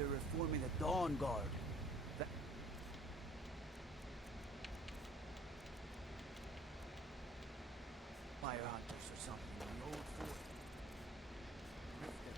they're reforming the Dawn Guard. That... Fire hunters or something in the old fort. Drifted.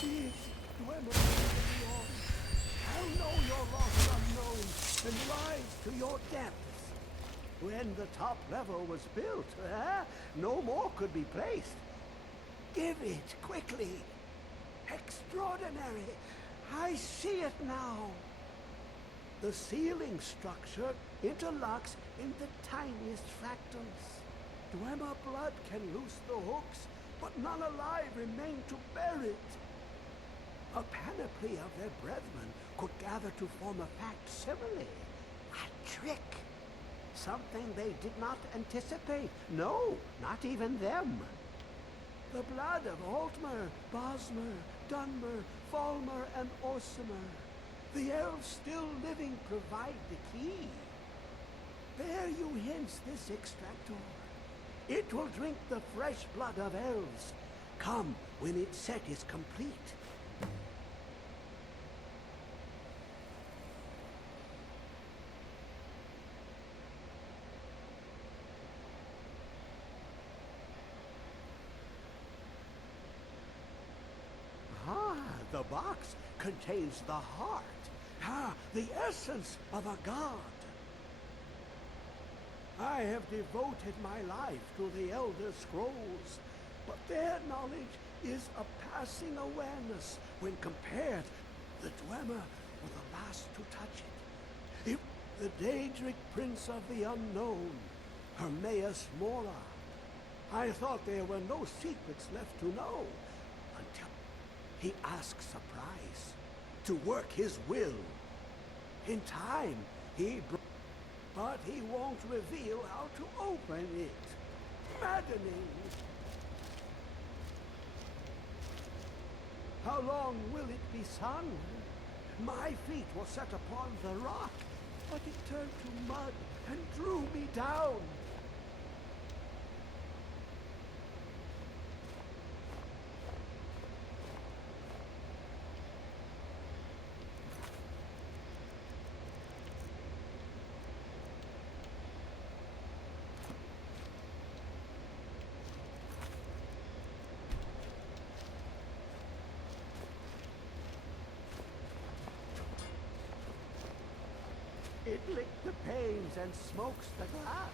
See what's going up by sundown. I'll know your lost unknown and rise to your depths. When the top level was built, no more could be placed. Give it quickly. Extraordinary. I see it now. The ceiling structure interlocks in the tiniest fractals. Dwemer blood can loose the hooks, but none alive remain to bear it. A panoply of their brethren could gather to form a facsimile. A trick. Something they did not anticipate. No, not even them. The blood of Altmer, Bosmer, Dunmer, Falmer, and Orsimer. The elves still living provide the key. Bear you hence this extractor. It will drink the fresh blood of elves. Come when its set is complete. The box contains the heart, the essence of a god. I have devoted my life to the Elder Scrolls, but their knowledge is a passing awareness when compared. The Dwemer were the last to touch it. The Daedric Prince of the Unknown, Hermaeus Mora. I thought there were no secrets left to know, until he asks a price to work his will. In time, but he won't reveal how to open it. Maddening. How long will it be sung? My feet were set upon the rock, but it turned to mud and drew me down. It licked the panes and smokes the glass.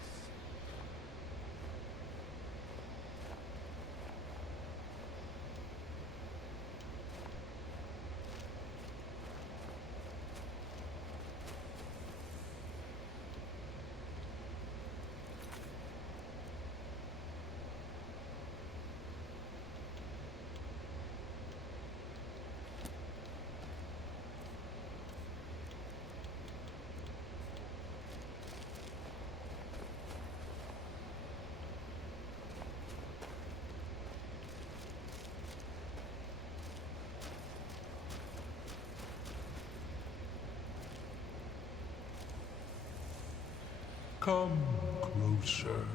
Come closer.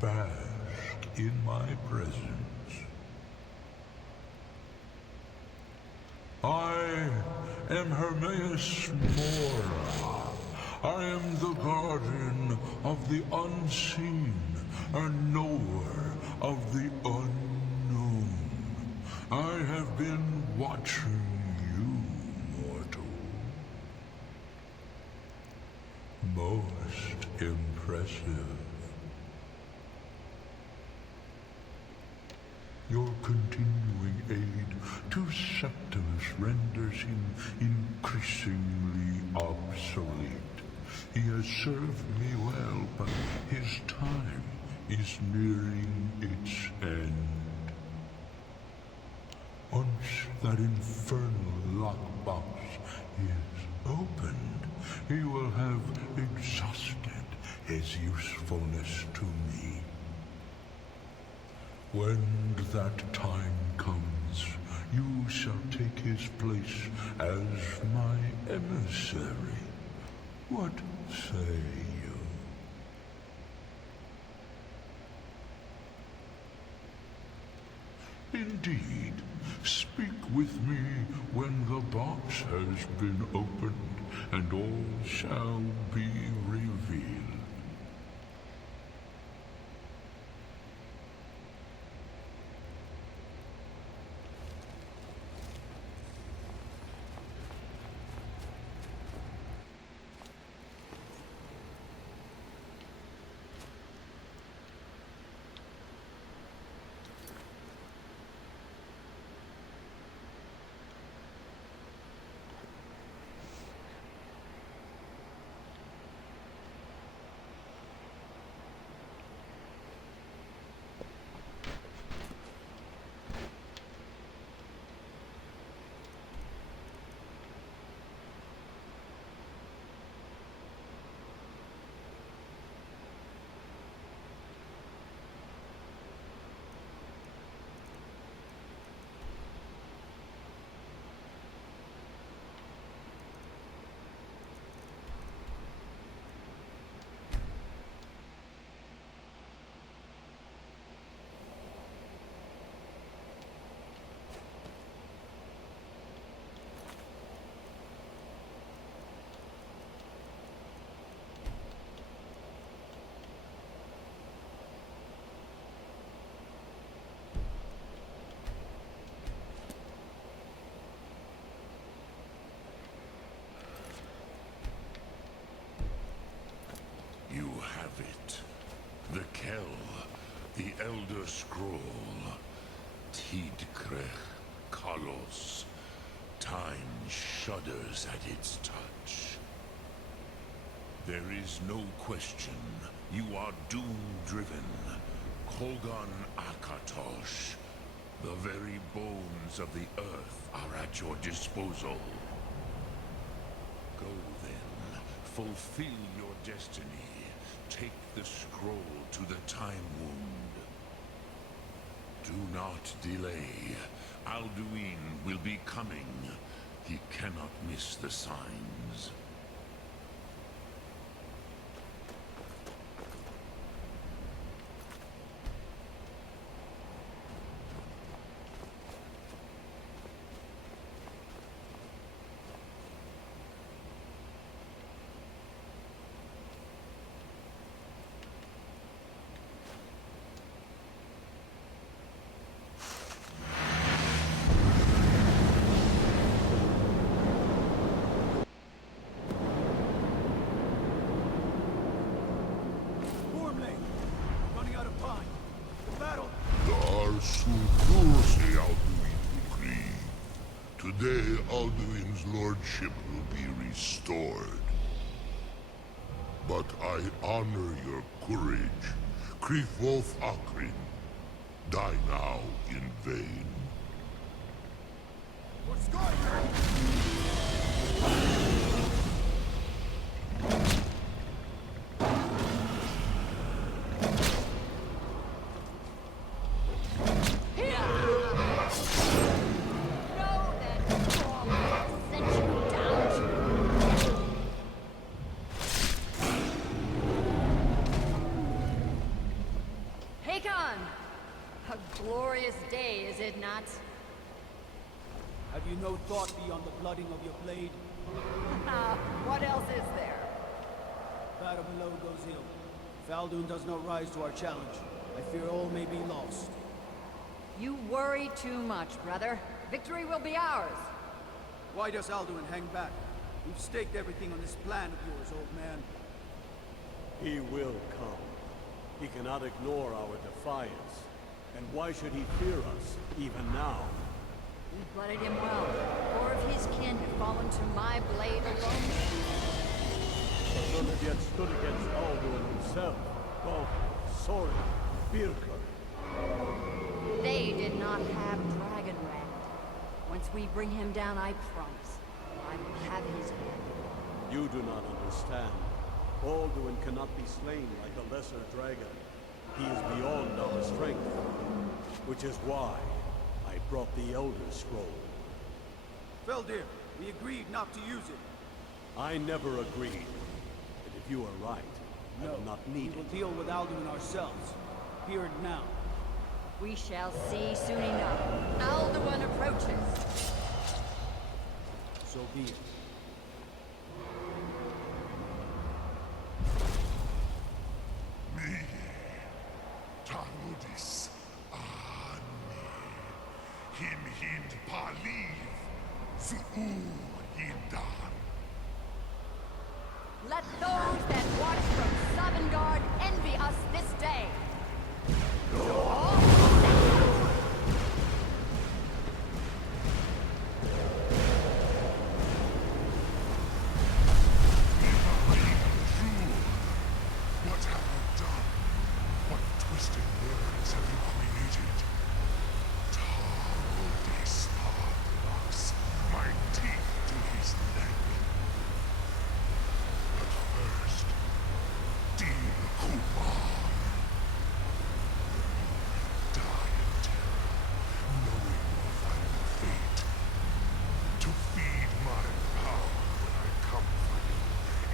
Bask in my presence. I am Hermaeus Mora. I am the guardian of the unseen, a knower of the unknown. I have been watching you, mortal. Most impressive. Your continuing aid to Septimus renders him increasingly obsolete. He has served me well, but his time is nearing its end. Once that infernal lockbox is opened, he will have exhausted his usefulness to me. When that time comes, you shall take his place as my emissary. What say you? Indeed, speak with me when the box has been opened, and all shall be revealed. You have it. The Kell, the Elder Scroll. Tidkrech Kalos. Time shudders at its touch. There is no question. You are doom-driven. Kogan Akatosh. The very bones of the earth are at your disposal. Go then. Fulfill your destiny. Take the scroll to the Time Wound. Do not delay. Alduin will be coming. He cannot miss the signs. Today, Alduin's lordship will be restored. But I honor your courage. Kriegwolf Akrin. Die now in vain. For Skyrim! glorious day, is it not? Have you no thought beyond the blooding of your blade? What else is there? Battle below goes ill. If Alduin does not rise to our challenge, I fear all may be lost. You worry too much, brother. Victory will be ours. Why does Alduin hang back? We've staked everything on this plan of yours, old man. He will come. He cannot ignore our defiance. And why should he fear us, even now? We blooded him well. Four of his kin have fallen to my blade alone. But none have yet stood against Alduin himself. Both Sorin, Birka. They did not have Dragonrand. Once we bring him down, I promise, I will have his head. You do not understand. Alduin cannot be slain like a lesser dragon. He is beyond our strength. Which is why I brought the Elder Scroll. Feldir, we agreed not to use it. I never agreed. And if you are right, I will not need We will it. deal with Alduin ourselves. Here and now. We shall see soon enough. Alduin approaches. So be it. Me, Taludis, Ani, Him Hind Paliv, Zuu Hindan. Let those that watch from Sovngarde envy us this day. What have you done? What twisted words have you created? Taludis locks my teeth to his neck. But first, Dean Kumar. Die in terror, knowing your final fate. To feed my power when I come for you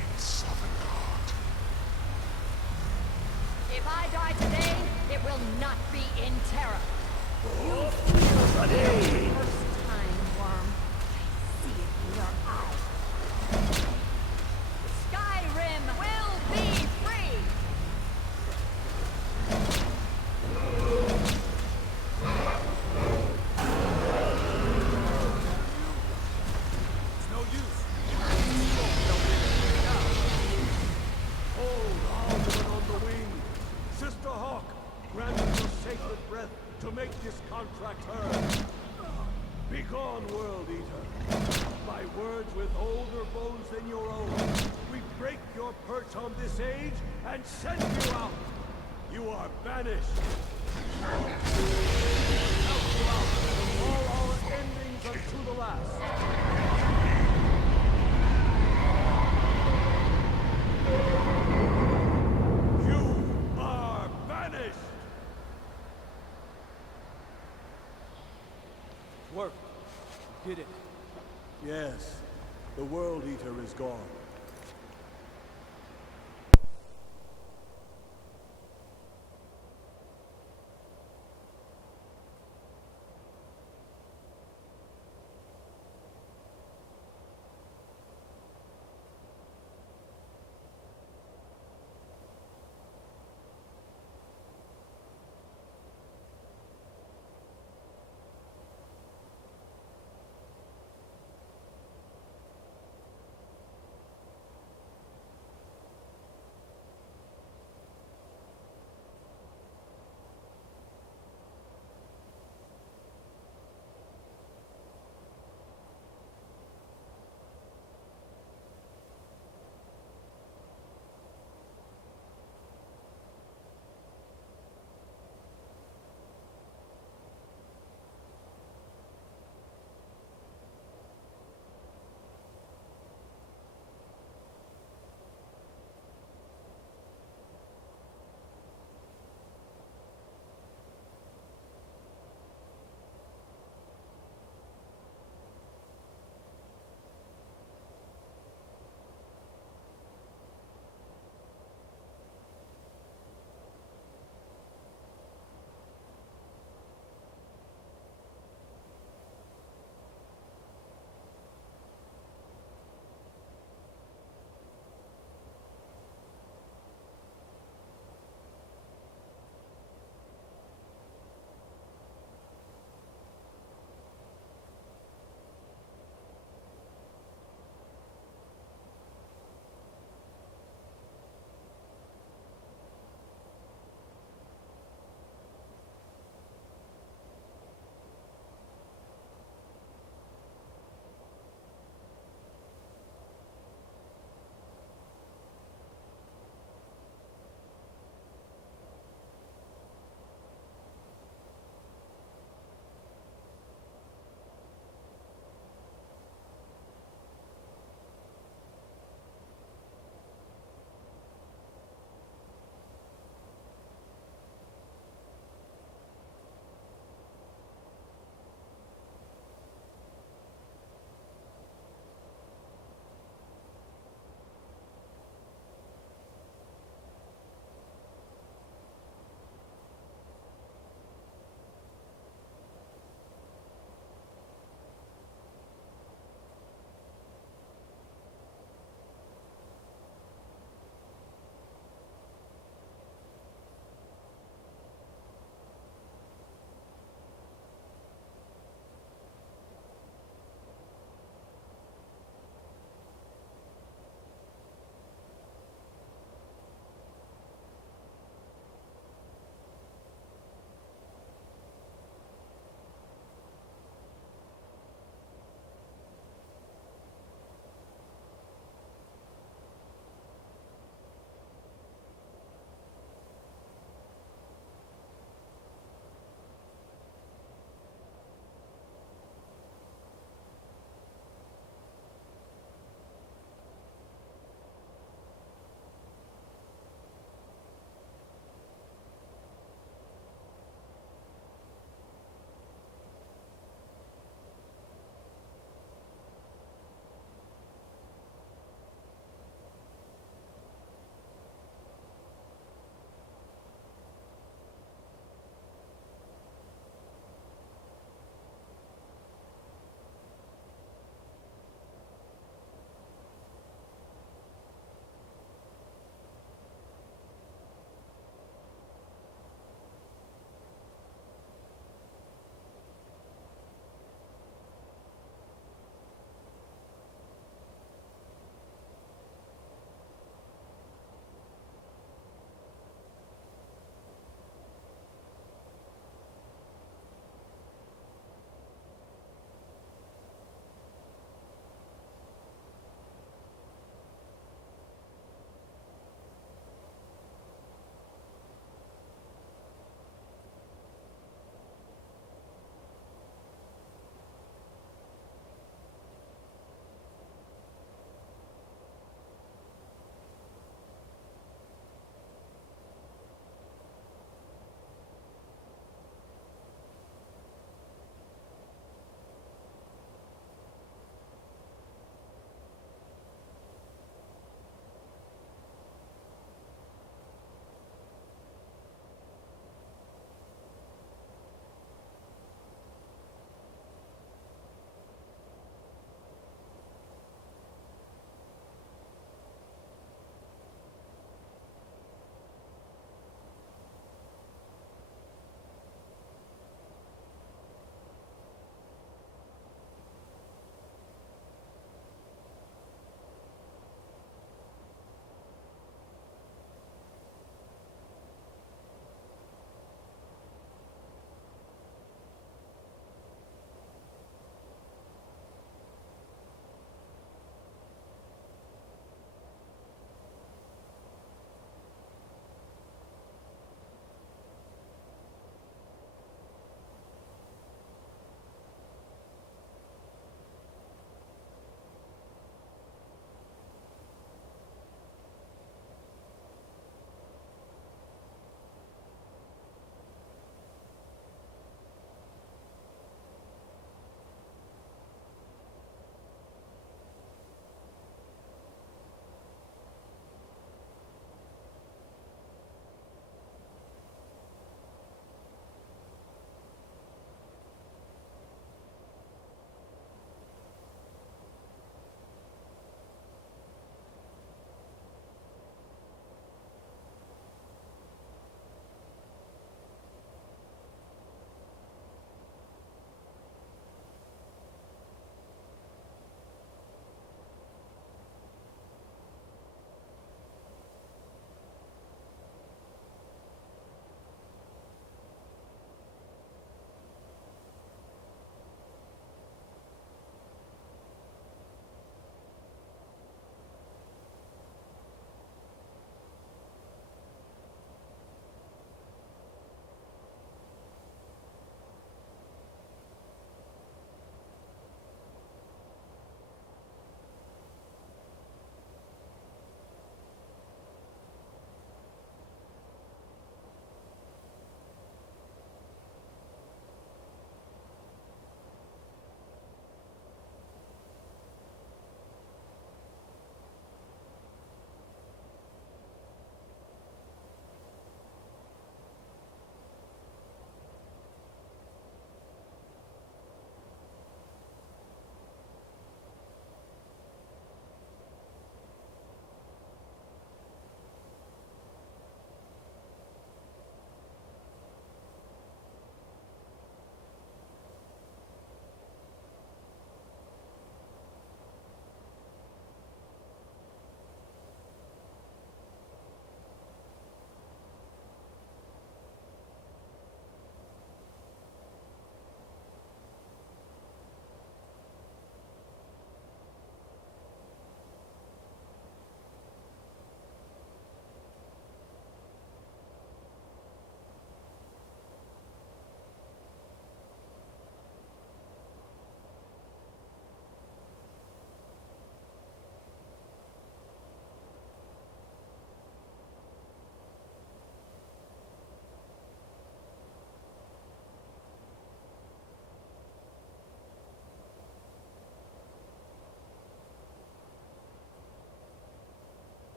in Sovngarde. If I die today, it will not be in terror. First time, worm. I see it in your eye. Skyrim will be free! It's no use. Hold Alduin on the wing! Sister Hawk, grant us your sacred breath to make this contract heard. Begone, World Eater. By words with older bones than your own, we break your perch on this age and send you out. You are banished. Out throughout, from all our endings unto the last. You are banished! Work. We did it. Yes, the World Eater is gone.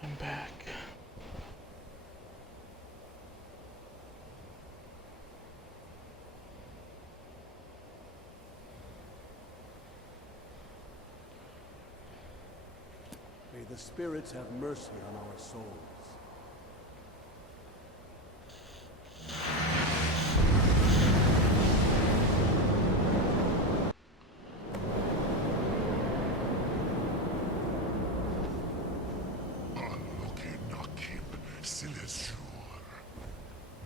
I'm back. May the spirits have mercy on our souls. Unlucky Nakib Silesur.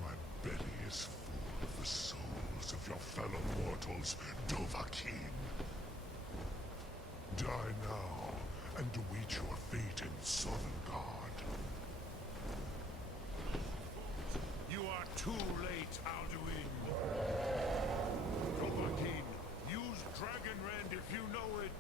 My belly is full of the souls of your fellow mortals, Dovahkiin. Die now, and await your fate in Sovngarde. You are too late, Alduin. Dovahkiin, use Dragon Rend if you know it.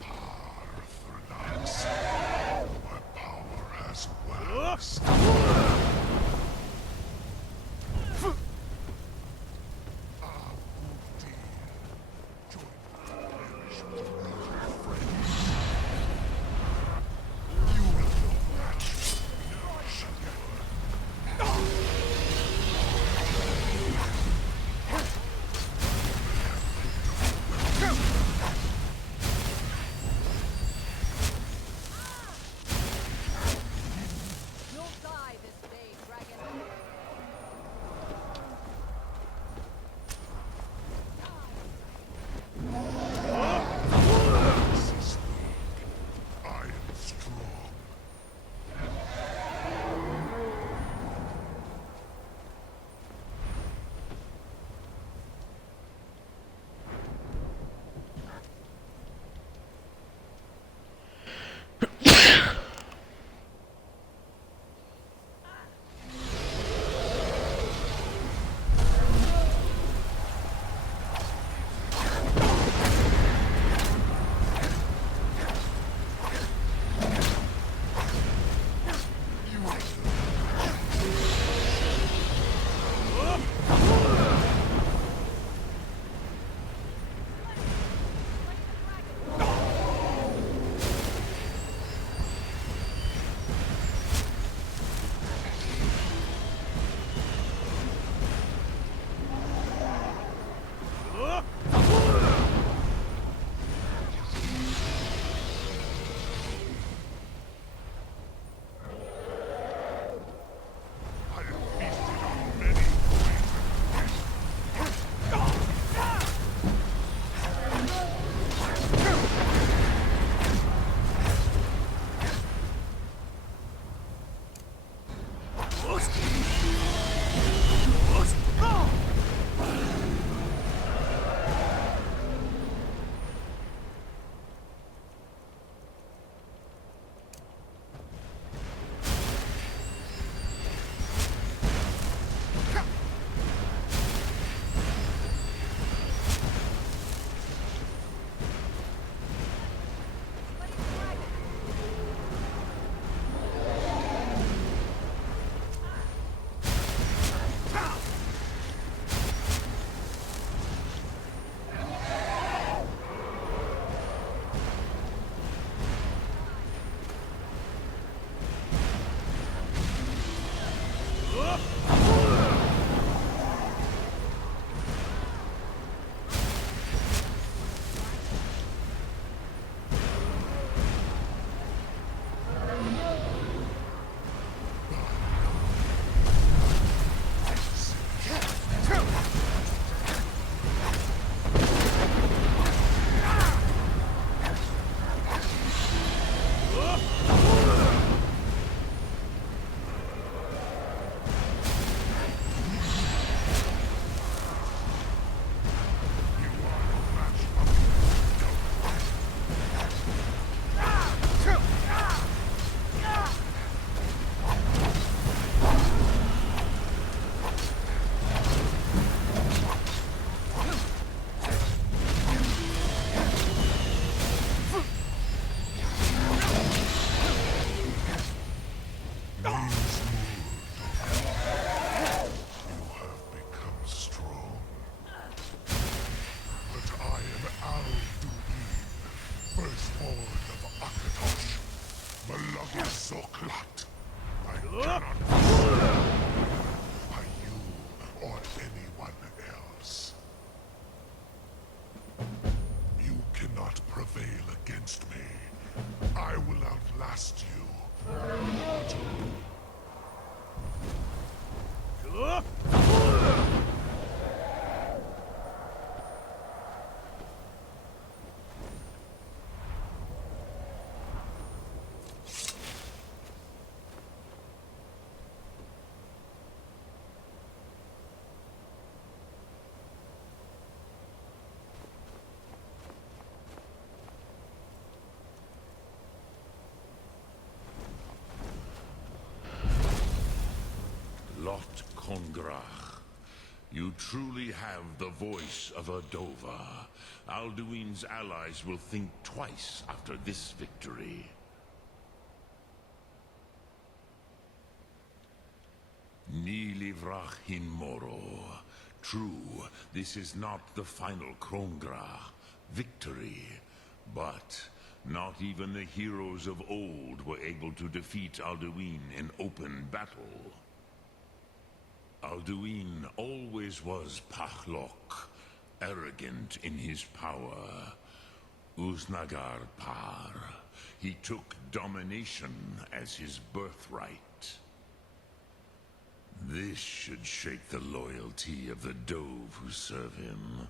Parthranas. My power has waxed. Join me to perish with your friends. You will no match. You'll die. Soklat. I cannot be served by you or anyone else. You cannot prevail against me. I will outlast you. Lot Kongrach. You truly have the voice of a Dova. Alduin's allies will think twice after this victory. Ni livrach hin moro. True, this is not the final Kongrach victory, but not even the heroes of old were able to defeat Alduin in open battle. Alduin always was Pachlok, arrogant in his power. Uznagar Par. He took domination as his birthright. This should shake the loyalty of the Dove who serve him.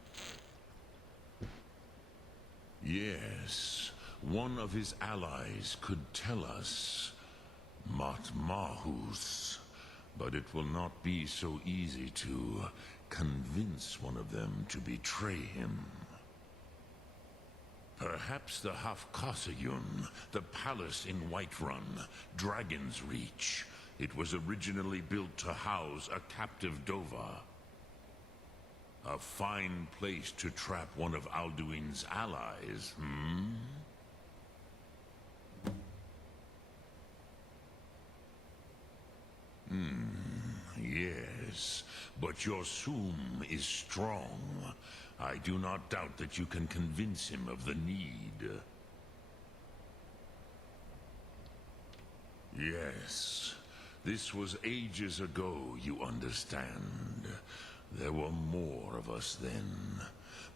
Yes, one of his allies could tell us. Matmahus. But it will not be so easy to convince one of them to betray him. Perhaps the Hafkasayun, the palace in Whiterun, Dragon's Reach. It was originally built to house a captive Dova. A fine place to trap one of Alduin's allies, hmm? Yes, but your Sum is strong. I do not doubt that you can convince him of the need. Yes, this was ages ago, you understand. There were more of us then.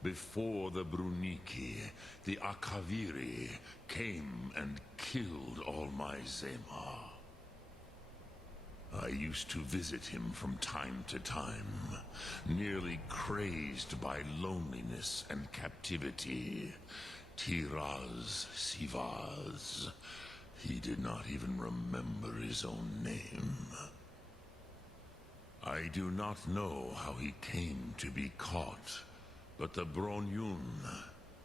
Before the Bruniki, the Akaviri came and killed all my Zema. I used to visit him from time to time, nearly crazed by loneliness and captivity. Tiraz Sivaz. He did not even remember his own name. I do not know how he came to be caught, but the Bronyun,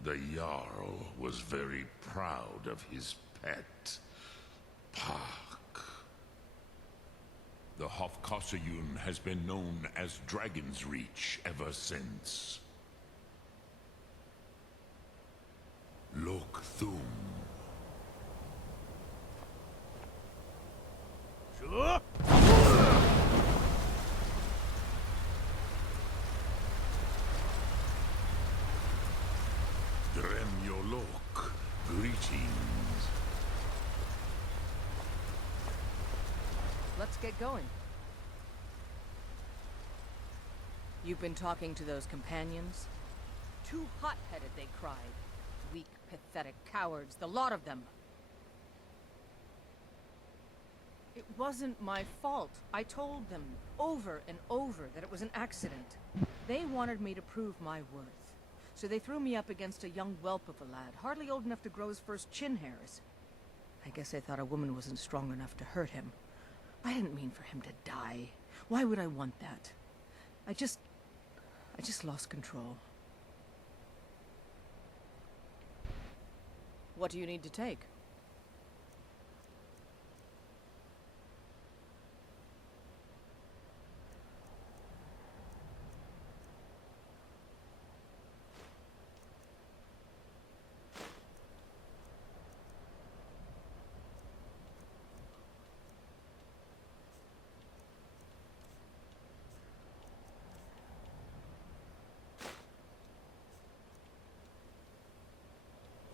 the Jarl, was very proud of his pet, Pak. The Hofkosayun has been known as Dragon's Reach ever since. Lok Thum. Dremyolok. Greetings. Let's get going. You've been talking to those companions? Too hot-headed, they cried. Weak, pathetic cowards, the lot of them. It wasn't my fault. I told them over and over that it was an accident. They wanted me to prove my worth. So they threw me up against a young whelp of a lad, hardly old enough to grow his first chin hairs. I guess they thought a woman wasn't strong enough to hurt him. I didn't mean for him to die. Why would I want that? I just lost control. What do you need to take?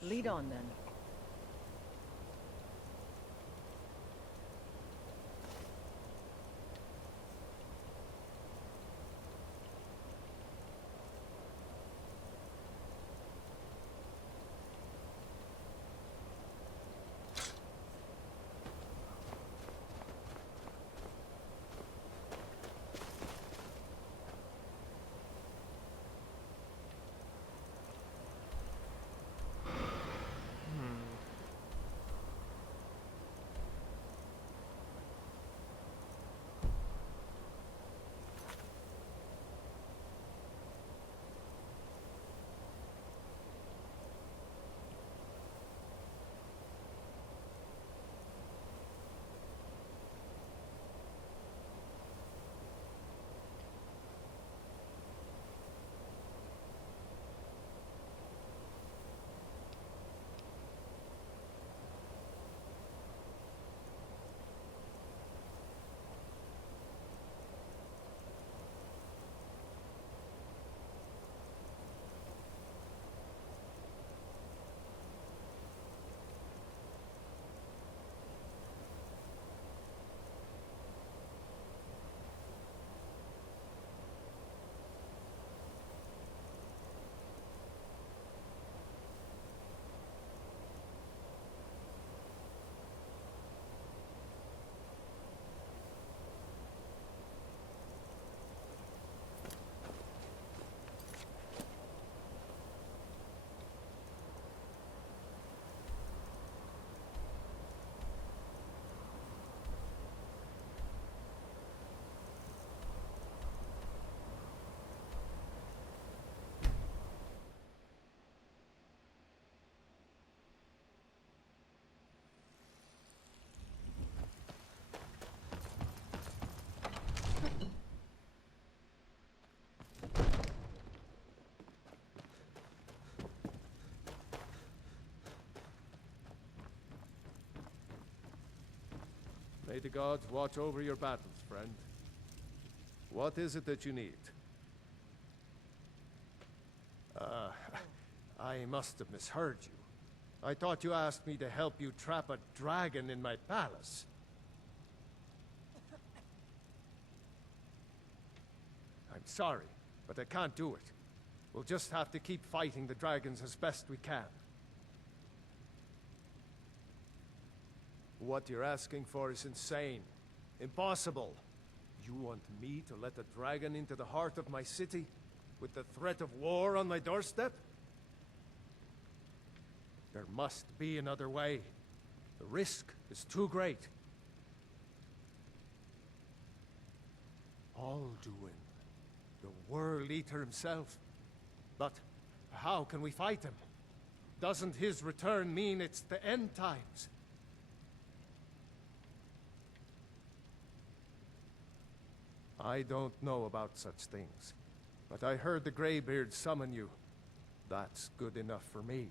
Lead on, then. May the gods watch over your battles, friend. What is it that you need? I must have misheard you. I thought you asked me to help you trap a dragon in my palace. I'm sorry, but I can't do it. We'll just have to keep fighting the dragons as best we can. What you're asking for is insane. Impossible. You want me to let a dragon into the heart of my city? With the threat of war on my doorstep? There must be another way. The risk is too great. Alduin, the World Eater himself. But how can we fight him? Doesn't his return mean it's the end times? I don't know about such things, but I heard the Greybeard summon you. That's good enough for me.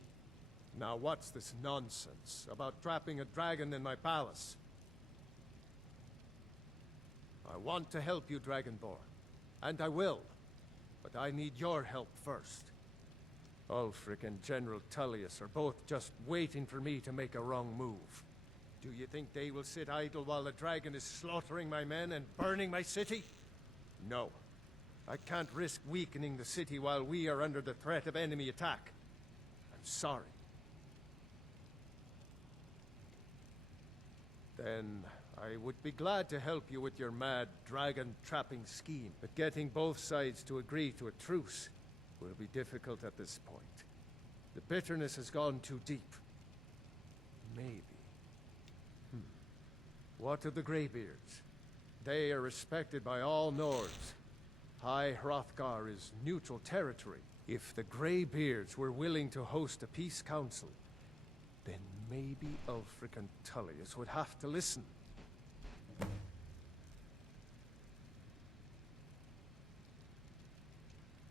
Now what's this nonsense about trapping a dragon in my palace? I want to help you, Dragonborn, and I will, but I need your help first. Ulfric and General Tullius are both just waiting for me to make a wrong move. Do you think they will sit idle while the dragon is slaughtering my men and burning my city? No. I can't risk weakening the city while we are under the threat of enemy attack. I'm sorry. Then I would be glad to help you with your mad dragon-trapping scheme, but getting both sides to agree to a truce will be difficult at this point. The bitterness has gone too deep. Maybe. What of the Greybeards? They are respected by all Nords. High Hrothgar is neutral territory. If the Greybeards were willing to host a peace council, then maybe Ulfric and Tullius would have to listen.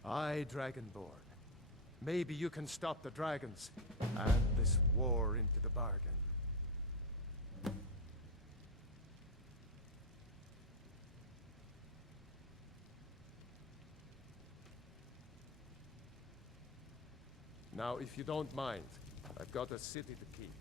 Aye, Dragonborn. Maybe you can stop the dragons, and this war into the bargain. Now, if you don't mind, I've got a city to keep.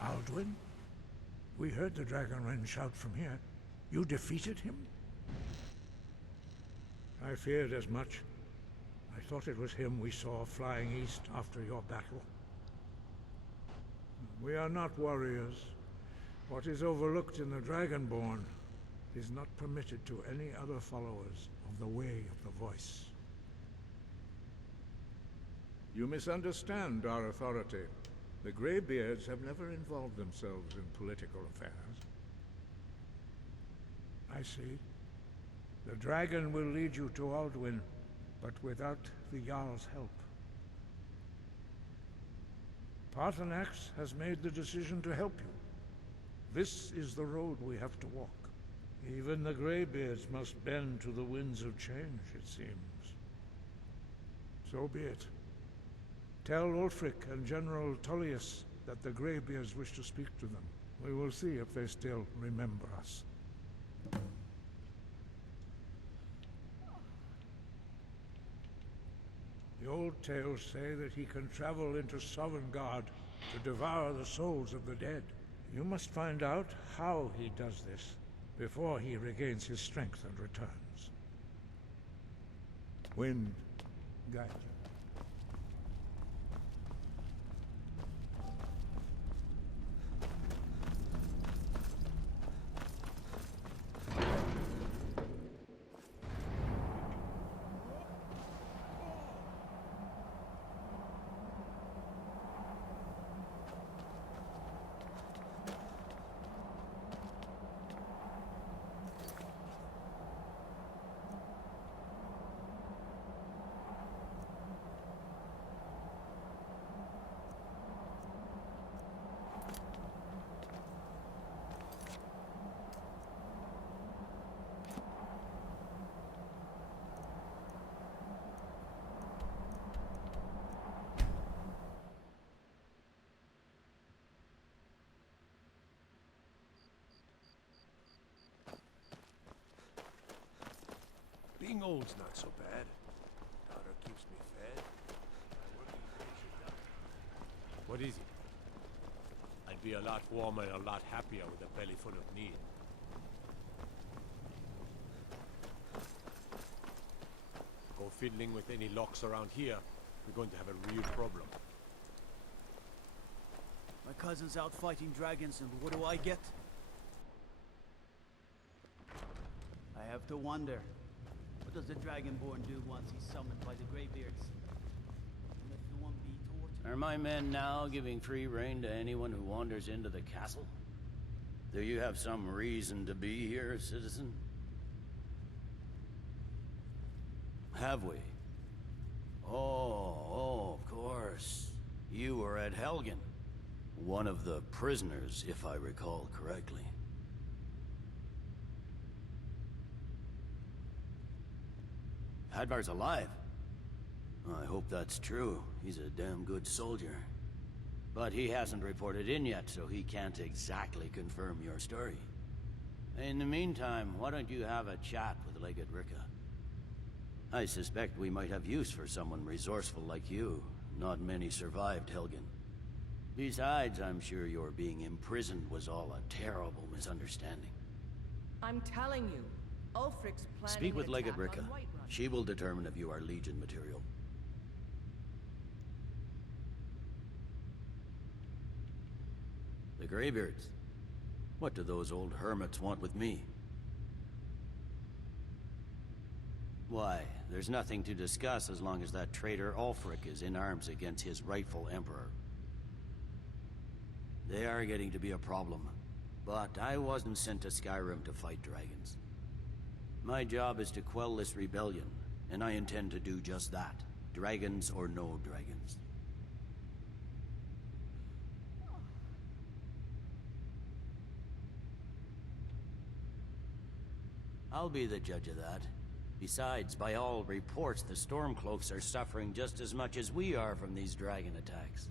Alduin? We heard the Dragonren shout from here. You defeated him? I feared as much. I thought it was him we saw flying east after your battle. We are not warriors. What is overlooked in the Dragonborn is not permitted to any other followers of the Way of the Voice. You misunderstand our authority. The Greybeards have never involved themselves in political affairs. I see. The dragon will lead you to Alduin, but without the Jarl's help. Paarthurnax has made the decision to help you. This is the road we have to walk. Even the Greybeards must bend to the winds of change, it seems. So be it. Tell Ulfric and General Tullius that the Greybeards wish to speak to them. We will see if they still remember us. The old tales say that he can travel into Sovngarde to devour the souls of the dead. You must find out how he does this before he regains his strength and returns. Wind, guide you. Being old's not so bad. Daughter keeps me fed. My working days are done. What is it? I'd be a lot warmer and a lot happier with a belly full of meat. Go fiddling with any locks around here, we're going to have a real problem. My cousin's out fighting dragons, and what do I get? I have to wonder. What does the Dragonborn do once he's summoned by the Greybeards? Let no one be tortured. Are my men now giving free rein to anyone who wanders into the castle? Do you have some reason to be here, citizen? Have we? Oh, of course. You were at Helgen. One of the prisoners, if I recall correctly. Hadvar's alive. I hope that's true. He's a damn good soldier. But he hasn't reported in yet, so he can't exactly confirm your story. In the meantime, why don't you have a chat with Legate Ricka? I suspect we might have use for someone resourceful like you. Not many survived Helgen. Besides, I'm sure your being imprisoned was all a terrible misunderstanding. I'm telling you, Ulfric's planning Speak with an Legate attack Ricka. on Whiterun. She will determine if you are Legion material. The Greybeards. What do those old hermits want with me? Why, there's nothing to discuss as long as that traitor Ulfric is in arms against his rightful emperor. They are getting to be a problem, but I wasn't sent to Skyrim to fight dragons. My job is to quell this rebellion, and I intend to do just that, dragons or no dragons. I'll be the judge of that. Besides, by all reports, the Stormcloaks are suffering just as much as we are from these dragon attacks.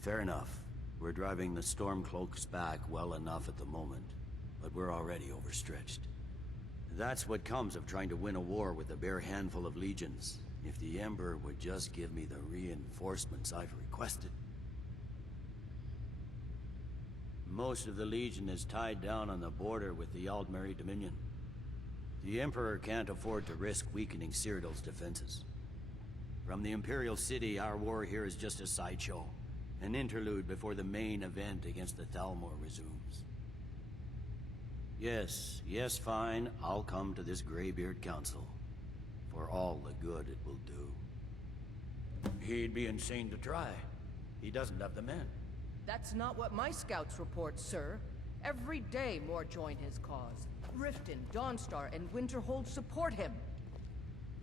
Fair enough. We're driving the Stormcloaks back well enough at the moment, but we're already overstretched. That's what comes of trying to win a war with a bare handful of legions. If the Emperor would just give me the reinforcements I've requested. Most of the Legion is tied down on the border with the Aldmeri Dominion. The Emperor can't afford to risk weakening Cyrodiil's defenses. From the Imperial City, our war here is just a sideshow. An interlude before the main event against the Thalmor resumes. Yes, fine. I'll come to this Greybeard Council. For all the good it will do. He'd be insane to try. He doesn't have the men. That's not what my scouts report, sir. Every day more join his cause. Riften, Dawnstar, and Winterhold support him.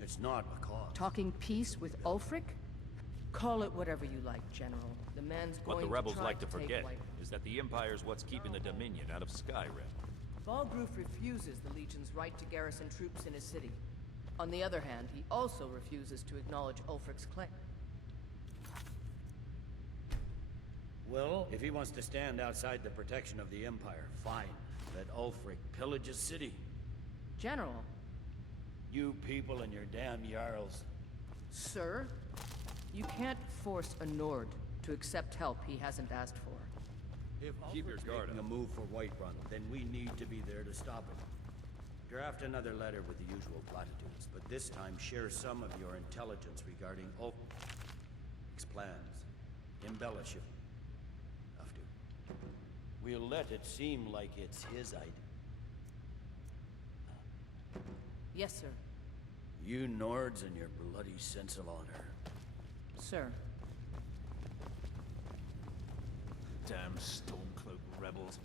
It's not a cause. Talking peace with Ulfric? Call it whatever you like, General. The man's going What the rebels to try like to take forget White. is that the Empire's what's keeping the Dominion out of Skyrim. Balgruf refuses the Legion's right to garrison troops in his city. On the other hand, he also refuses to acknowledge Ulfric's claim. Well, if he wants to stand outside the protection of the Empire, fine. Let Ulfric pillage his city. General, You people and your damn Jarls. sir, you can't force a Nord to accept help he hasn't asked for. If Keep your Ulfric's guard making up. a move for Whiterun, then we need to be there to stop him. Draft another letter with the usual platitudes, but this time share some of your intelligence regarding Ulfric's plans. Embellish it. Have to. We'll let it seem like it's his idea. Yes, sir. You Nords and your bloody sense of honor. Sir. Damn Stormcloak rebels.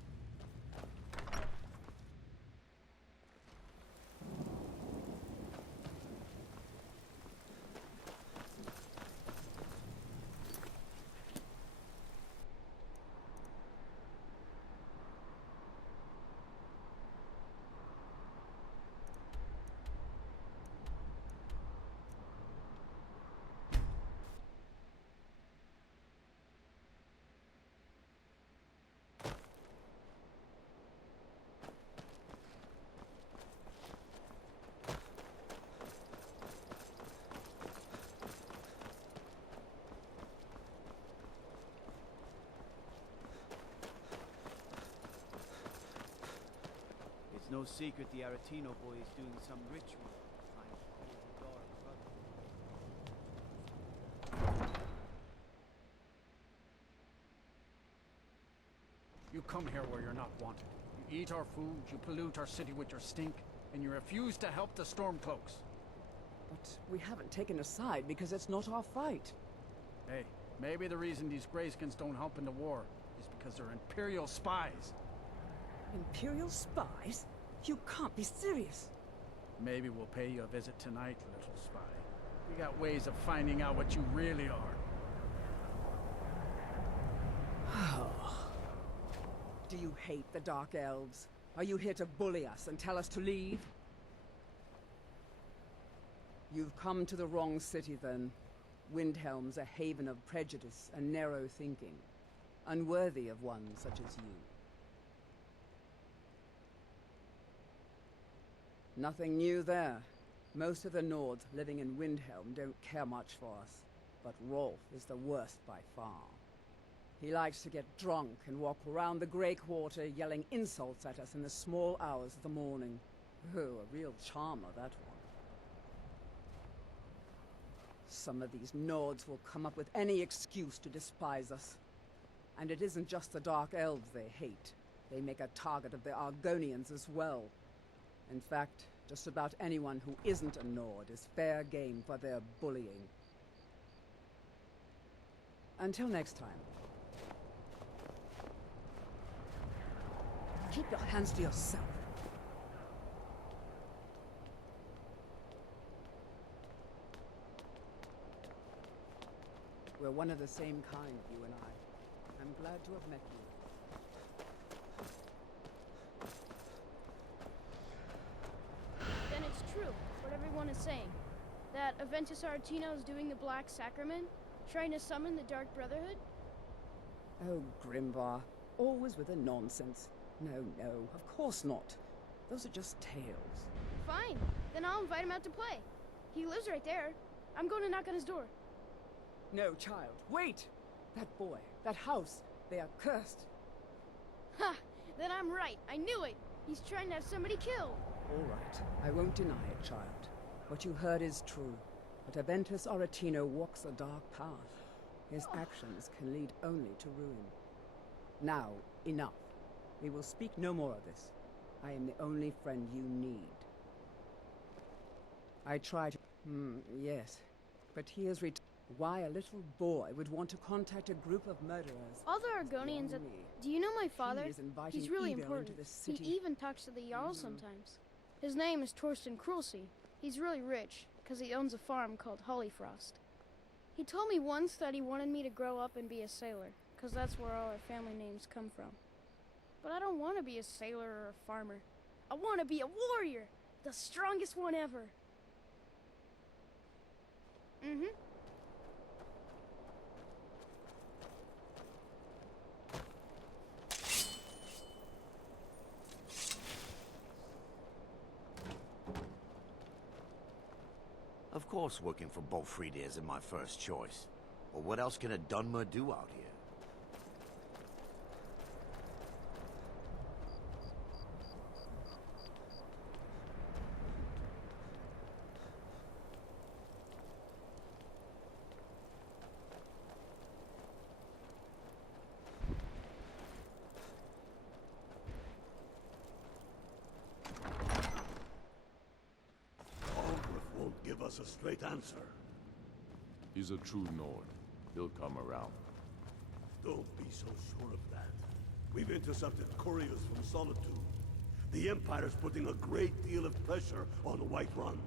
It's no secret the Aretino boy is doing some ritual. Trying to call the dark brother. You come here where you're not wanted. You eat our food, you pollute our city with your stink, and you refuse to help the Stormcloaks. But we haven't taken a side because it's not our fight. Hey, maybe the reason these Greyskins don't help in the war is because they're Imperial spies. Imperial spies? You can't be serious. Maybe we'll pay you a visit tonight, little spy. We got ways of finding out what you really are. Do you hate the Dark Elves? Are you here to bully us and tell us to leave? You've come to the wrong city, then. Windhelm's a haven of prejudice and narrow thinking, unworthy of one such as you. Nothing new there. Most of the Nords living in Windhelm don't care much for us, but Rolf is the worst by far. He likes to get drunk and walk around the Grey Quarter yelling insults at us in the small hours of the morning. Oh, a real charmer, that one. Some of these Nords will come up with any excuse to despise us. And it isn't just the Dark Elves they hate. They make a target of the Argonians as well. In fact, just about anyone who isn't a Nord is fair game for their bullying. Until next time. Keep your hands to yourself. We're one of the same kind, you and I. I'm glad to have met you. Then it's true, what everyone is saying. That Aventus Aretino is doing the Black Sacrament, trying to summon the Dark Brotherhood? Oh, Grimvar. Always with the nonsense. No, no, of course not. Those are just tales. Fine, then I'll invite him out to play. He lives right there. I'm going to knock on his door. No, child, wait! That boy, that house, they are cursed. Ha! Then I'm right. I knew it. He's trying to have somebody killed. All right, I won't deny it, child. What you heard is true. But Aventus Aretino walks a dark path. His actions can lead only to ruin. Now, enough. We will speak no more of this. I am the only friend you need. I tried. Yes. But he is Why a little boy would want to contact a group of murderers. All the Argonians at... Do you know my father? He is inviting He's really evil important. into this He city. even talks to the Jarl sometimes. His name is Torsten Krulsey. He's really rich, because he owns a farm called Hollyfrost. He told me once that he wanted me to grow up and be a sailor, because that's where all our family names come from. But I don't want to be a sailor or a farmer. I want to be a warrior! The strongest one ever! Mm-hmm. Of course working for Bolfrida isn't my first choice. But what else can a Dunmer do out here? Won't give us a straight answer. He's a true Nord. He'll come around. Don't be so sure of that. We've intercepted couriers from Solitude. The Empire's putting a great deal of pressure on Whiterun.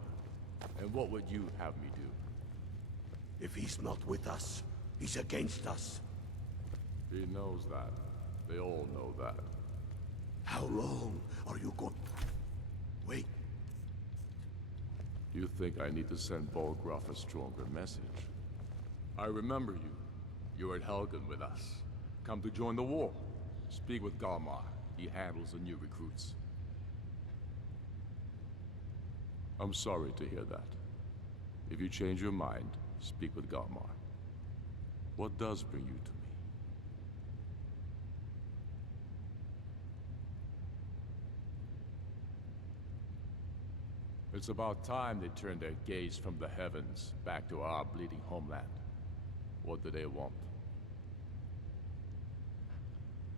And what would you have me do? If he's not with us, he's against us. He knows that. They all know that. How long are you going... Wait. You think I need to send Bolgraf a stronger message? I remember you. You were at Helgen with us. Come to join the war. Speak with Galmar. He handles the new recruits. I'm sorry to hear that. If you change your mind, speak with Galmar. What does bring you to me? It's about time they turned their gaze from the heavens back to our bleeding homeland. What do they want?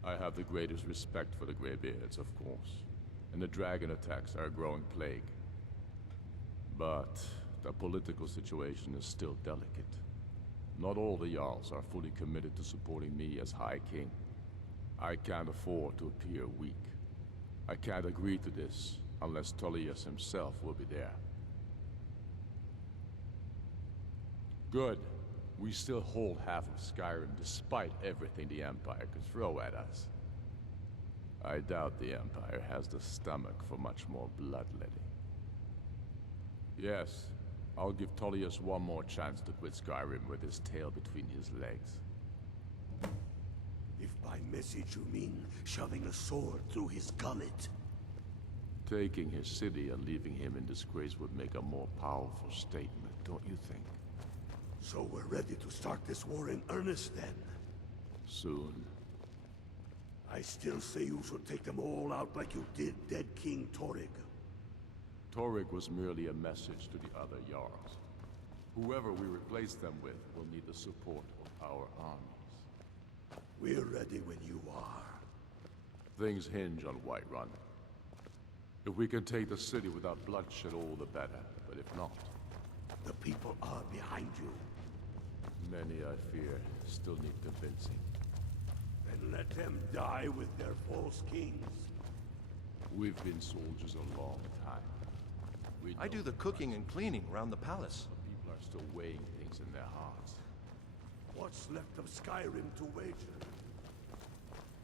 I have the greatest respect for the Greybeards, of course, and the dragon attacks are a growing plague. But the political situation is still delicate. Not all the Jarls are fully committed to supporting me as High King. I can't afford to appear weak. I can't agree to this unless Tullius himself will be there. Good. We still hold half of Skyrim despite everything the Empire could throw at us. I doubt the Empire has the stomach for much more bloodletting. Yes, I'll give Tullius one more chance to quit Skyrim with his tail between his legs. If by message you mean shoving a sword through his gullet. Taking his city and leaving him in disgrace would make a more powerful statement, don't you think? So we're ready to start this war in earnest then? Soon. I still say you should take them all out like you did dead King Torrig. Torrig was merely a message to the other Jarls. Whoever we replace them with will need the support of our armies. We're ready when you are. Things hinge on Whiterun. If we can take the city without bloodshed, all the better. But if not... The people are behind you. Many, I fear, still need convincing. Then let them die with their false kings. We've been soldiers a long time. I do the cooking and cleaning around the palace. People are still weighing things in their hearts. What's left of Skyrim to wager?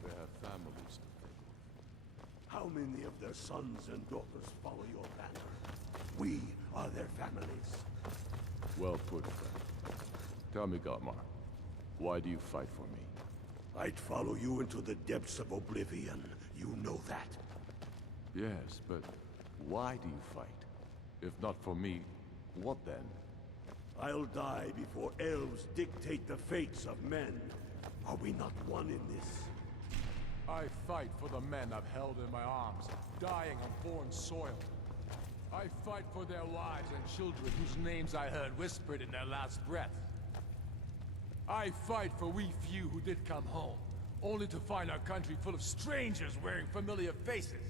They have families to think of. How many of their sons and daughters follow your banner? We are their families. Well put, friend. Tell me, Galmar, why do you fight for me? I'd follow you into the depths of oblivion. You know that. Yes, but why do you fight? If not for me, what then? I'll die before elves dictate the fates of men. Are we not one in this? I fight for the men I've held in my arms, dying on foreign soil. I fight for their wives and children whose names I heard whispered in their last breath. I fight for we few who did come home, only to find our country full of strangers wearing familiar faces.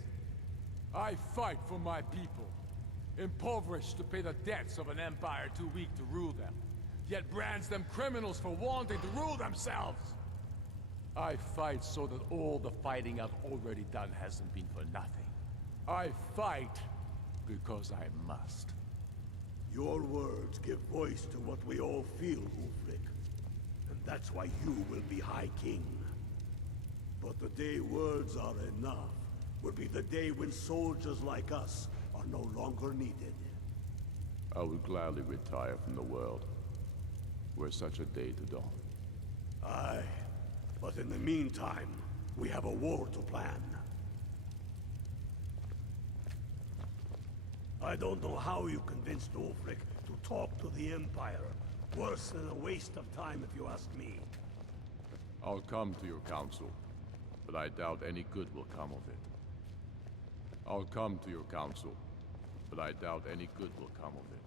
I fight for my people, impoverished to pay the debts of an empire too weak to rule them, yet brands them criminals for wanting to rule themselves. I fight so that all the fighting I've already done hasn't been for nothing. I fight because I must. Your words give voice to what we all feel, Ulfric. And that's why you will be High King. But the day words are enough will be the day when soldiers like us are no longer needed. I would gladly retire from the world, were such a day to dawn. Aye, but in the meantime, we have a war to plan. I don't know how you convinced Ulfric to talk to the Empire. Worse than a waste of time, if you ask me. I'll come to your council, but I doubt any good will come of it. I'll come to your council, but I doubt any good will come of it.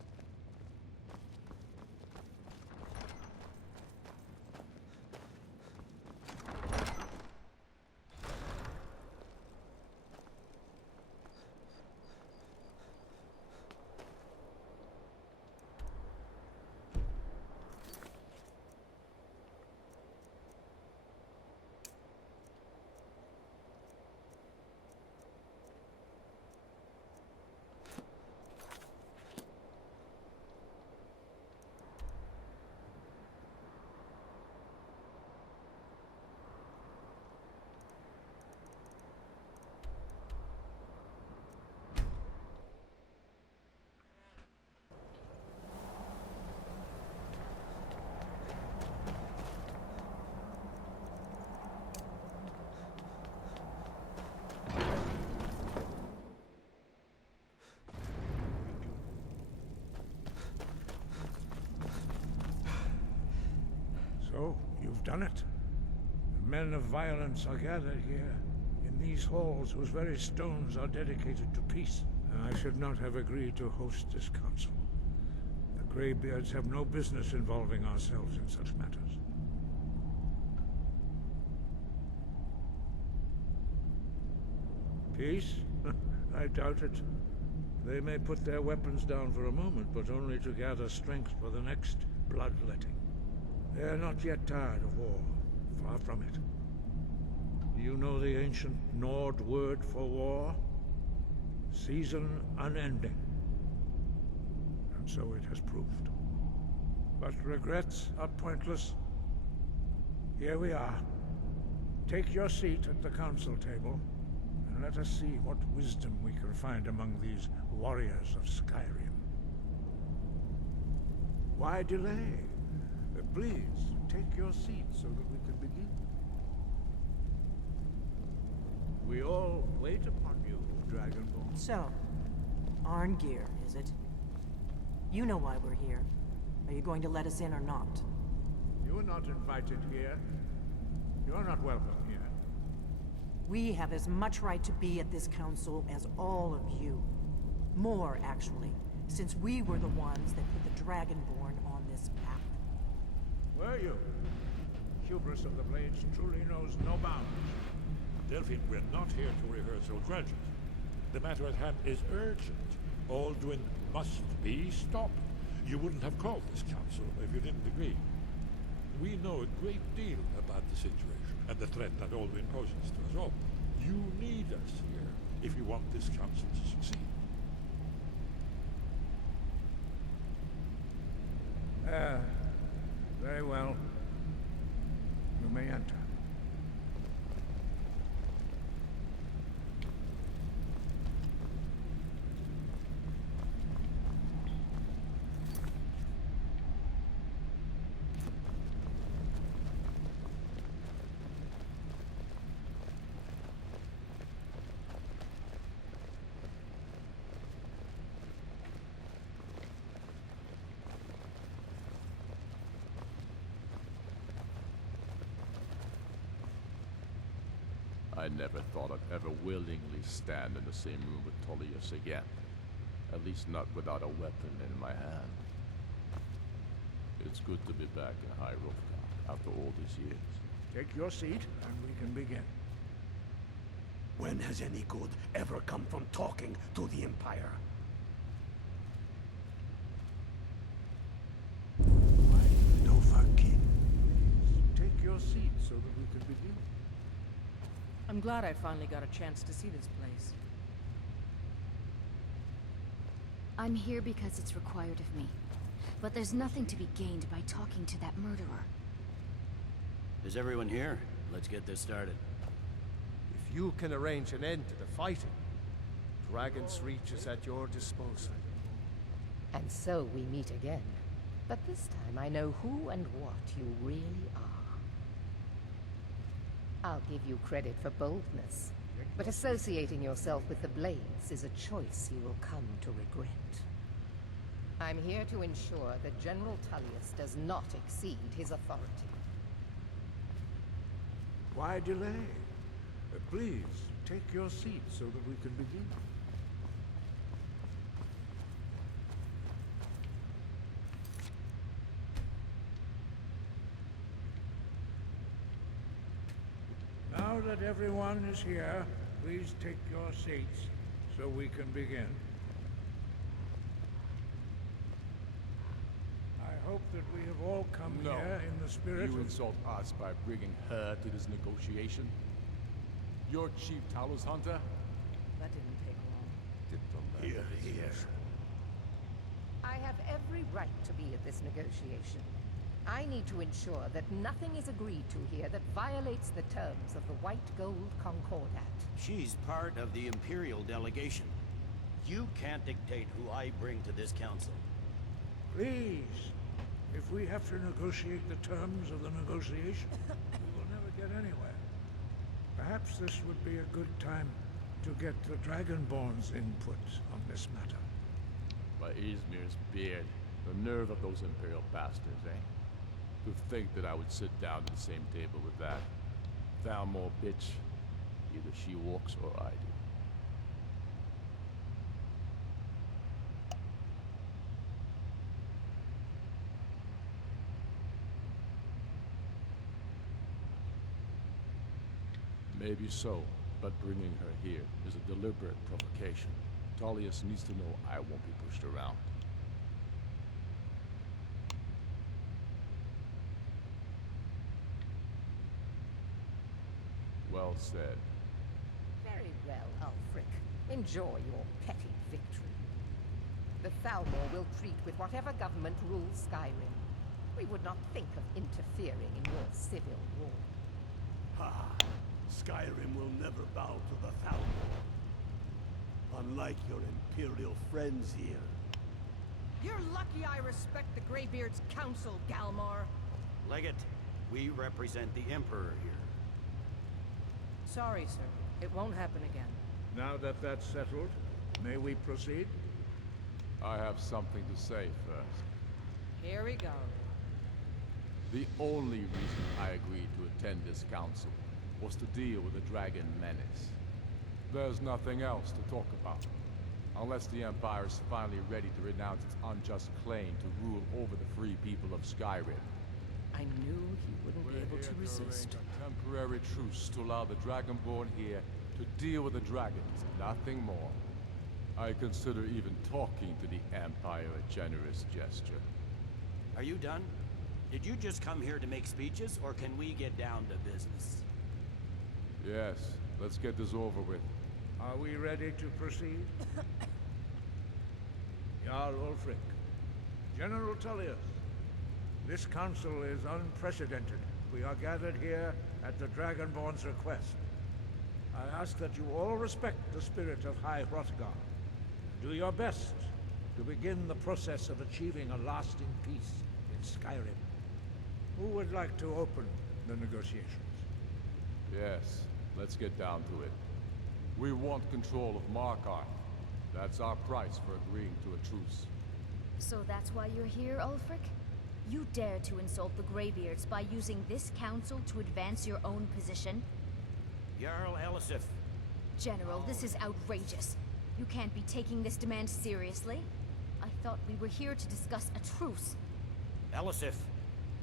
So, you've done it. The men of violence are gathered here, in these halls whose very stones are dedicated to peace. I should not have agreed to host this council. The Greybeards have no business involving ourselves in such matters. Peace? I doubt it. They may put their weapons down for a moment, but only to gather strength for the next bloodletting. They are not yet tired of war. Far from it. Do you know the ancient Nord word for war? Season unending. And so it has proved. But regrets are pointless. Here we are. Take your seat at the council table, and let us see what wisdom we can find among these warriors of Skyrim. Why delay? Please, take your seat so that we can begin. We all wait upon you, Dragonborn. So, Arngeir, is it? You know why we're here. Are you going to let us in or not? You are not invited here. You are not welcome here. We have as much right to be at this council as all of you. More, actually, since we were the ones that put the Dragonborn on this path. Were you? Hubris of the Blades truly knows no bounds. Delphine, we're not here to rehearse old grudges. The matter at hand is urgent. Alduin must be stopped. You wouldn't have called this council if you didn't agree. We know a great deal about the situation and the threat that Alduin poses to us all. You need us here if you want this council to succeed. Very well. You may enter. I never thought I'd ever willingly stand in the same room with Tullius again. At least not without a weapon in my hand. It's good to be back in High Hrolfgar after all these years. Take your seat, and we can begin. When has any good ever come from talking to the Empire? Why your seat so that we can begin. I'm glad I finally got a chance to see this place. I'm here because it's required of me. But there's nothing to be gained by talking to that murderer. Is everyone here? Let's get this started. If you can arrange an end to the fighting, Dragon's Reach is at your disposal. And so we meet again. But this time I know who and what you really are. I'll give you credit for boldness, but associating yourself with the Blades is a choice you will come to regret. I'm here to ensure that General Tullius does not exceed his authority. Why delay? Please, take your seat so that we can begin. Now that everyone is here, please take your seats so we can begin. I hope that we have all come here in the spirit You of... insult us by bringing her to this negotiation? You're Chief Talos Hunter? That didn't take long. Here. I have every right to be at this negotiation. I need to ensure that nothing is agreed to here that violates the terms of the White Gold Concordat. She's part of the Imperial delegation. You can't dictate who I bring to this council. Please, if we have to negotiate the terms of the negotiation, we will never get anywhere. Perhaps this would be a good time to get the Dragonborn's input on this matter. By Izmir's beard, the nerve of those Imperial bastards, eh? To think that I would sit down at the same table with that Thalmor bitch. Either she walks or I do. Maybe so, but bringing her here is a deliberate provocation. Tullius needs to know I won't be pushed around. Well said. Very well, Ulfric. Enjoy your petty victory. The Thalmor will treat with whatever government rules Skyrim. We would not think of interfering in your civil war. Ha! Skyrim will never bow to the Thalmor. Unlike your Imperial friends here. You're lucky I respect the Greybeard's counsel, Galmar. Legate, we represent the Emperor here. Sorry, sir. It won't happen again. Now that that's settled, may we proceed? I have something to say first. Here we go. The only reason I agreed to attend this council was to deal with the Dragon Menace. There's nothing else to talk about. Unless the Empire is finally ready to renounce its unjust claim to rule over the free people of Skyrim. I knew he wouldn't be able to resist. A temporary truce to allow the Dragonborn here to deal with the dragons, nothing more. I consider even talking to the Empire a generous gesture. Are you done? Did you just come here to make speeches, or can we get down to business? Yes, let's get this over with. Are we ready to proceed? Jarl Ulfric, General Tullius, this council is unprecedented. We are gathered here at the Dragonborn's request. I ask that you all respect the spirit of High Hrothgar. Do your best to begin the process of achieving a lasting peace in Skyrim. Who would like to open the negotiations? Yes, let's get down to it. We want control of Markarth. That's our price for agreeing to a truce. So that's why you're here, Ulfric? You dare to insult the Greybeards by using this council to advance your own position? Jarl Elisif. General, this is outrageous. You can't be taking this demand seriously. I thought we were here to discuss a truce. Elisif,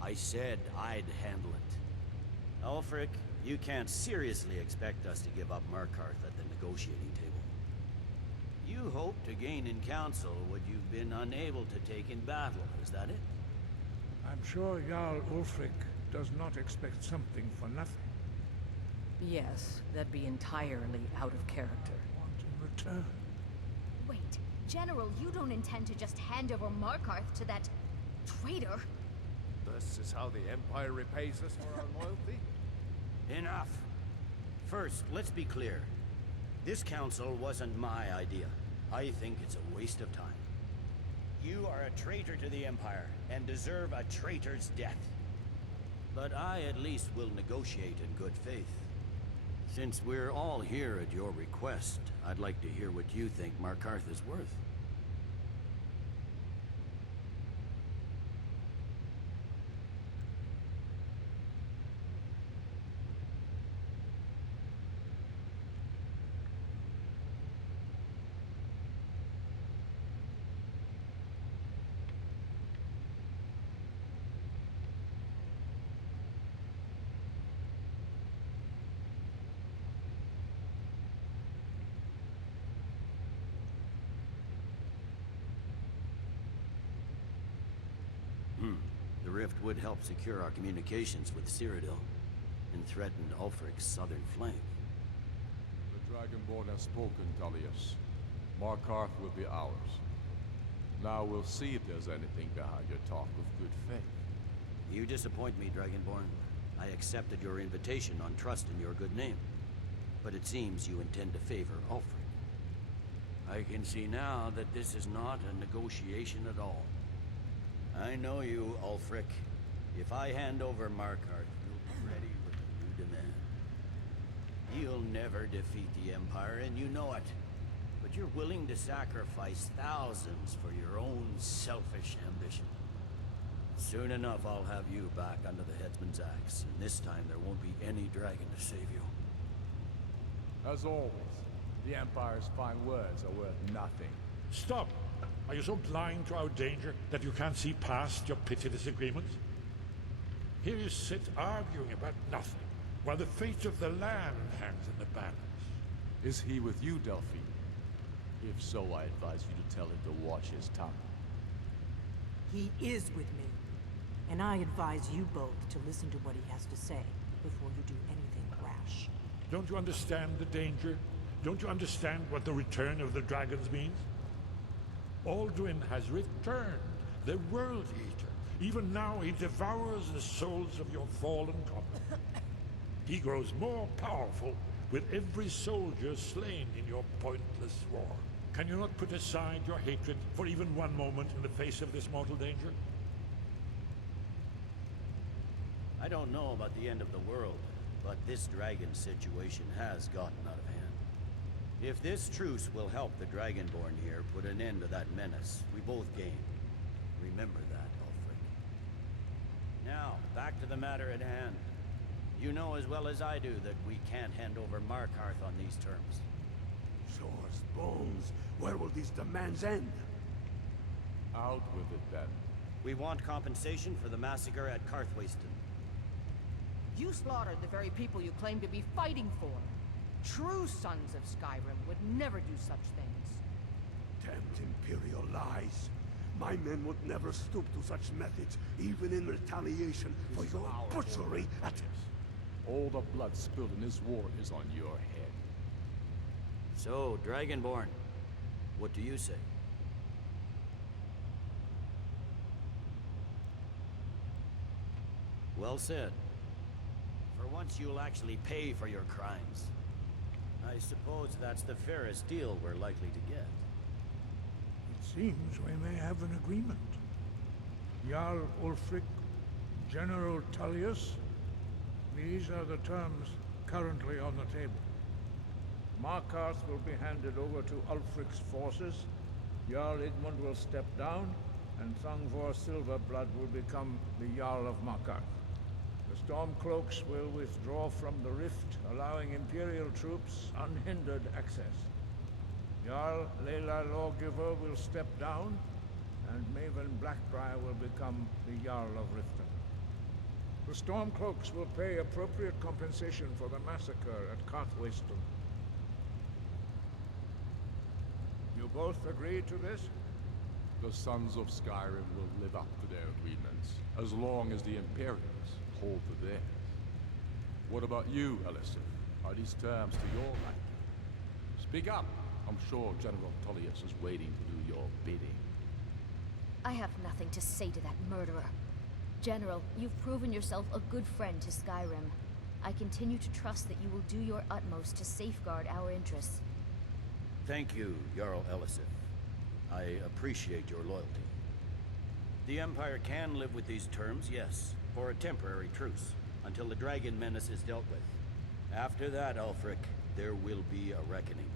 I said I'd handle it. Ulfric, you can't seriously expect us to give up Markarth at the negotiating table. You hope to gain in council what you've been unable to take in battle, is that it? I'm sure Jarl Ulfric does not expect something for nothing. Yes, that'd be entirely out of character. Want in return? Wait, General, you don't intend to just hand over Markarth to that traitor? This is how the Empire repays us for our loyalty? Enough. First, let's be clear. This council wasn't my idea. I think it's a waste of time. You are a traitor to the Empire, and deserve a traitor's death. But I at least will negotiate in good faith. Since we're all here at your request, I'd like to hear what you think Markarth is worth. The rift would help secure our communications with Cyrodiil, and threatened Ulfric's southern flank. The Dragonborn has spoken, Tullius. Markarth will be ours. Now we'll see if there's anything behind your talk of good faith. You disappoint me, Dragonborn. I accepted your invitation on trust in your good name. But it seems you intend to favor Ulfric. I can see now that this is not a negotiation at all. I know you, Ulfric. If I hand over Markarth, you'll be ready with a new demand. You'll never defeat the Empire, and you know it. But you're willing to sacrifice thousands for your own selfish ambition. Soon enough, I'll have you back under the headsman's axe, and this time there won't be any dragon to save you. As always, the Empire's fine words are worth nothing. Stop! Are you so blind to our danger that you can't see past your petty disagreements? Here you sit arguing about nothing, while the fate of the land hangs in the balance. Is he with you, Delphine? If so, I advise you to tell him to watch his tongue. He is with me. And I advise you both to listen to what he has to say before you do anything rash. Don't you understand the danger? Don't you understand what the return of the dragons means? Alduin has returned, the World Eater. Even now he devours the souls of your fallen comrades. He grows more powerful with every soldier slain in your pointless war. Can you not put aside your hatred for even one moment in the face of this mortal danger? I don't know about the end of the world, but this dragon situation has gotten out of hand. If this truce will help the Dragonborn here put an end to that menace, we both gain. Remember that, Ulfric. Now, back to the matter at hand. You know as well as I do that we can't hand over Markarth on these terms. Show us bones. Where will these demands end? Out with it, then. We want compensation for the massacre at Karthwasten. You slaughtered the very people you claim to be fighting for. True sons of Skyrim would never do such things. Damned Imperial lies. My men would never stoop to such methods, even in retaliation for your butchery at... All the blood spilled in this war is on your head. So, Dragonborn, what do you say? Well said. For once you'll actually pay for your crimes. I suppose that's the fairest deal we're likely to get. It seems we may have an agreement. Jarl Ulfric, General Tullius, these are the terms currently on the table. Markarth will be handed over to Ulfric's forces, Jarl Igmund will step down, and Thongvor Silverblood will become the Jarl of Markarth. The Stormcloaks will withdraw from the rift, allowing Imperial troops unhindered access. Jarl Leila Lawgiver will step down, and Maven Blackbriar will become the Jarl of Riften. The Stormcloaks will pay appropriate compensation for the massacre at Karthwasten. You both agree to this? The Sons of Skyrim will live up to their agreements, as long as the Imperials hold to theirs. What about you, Ellison? Are these terms to your liking? Speak up! I'm sure General Tullius is waiting to do your bidding. I have nothing to say to that murderer. General, you've proven yourself a good friend to Skyrim. I continue to trust that you will do your utmost to safeguard our interests. Thank you, Jarl Elisif. I appreciate your loyalty. The Empire can live with these terms, yes, for a temporary truce, until the dragon menace is dealt with. After that, Ulfric, there will be a reckoning.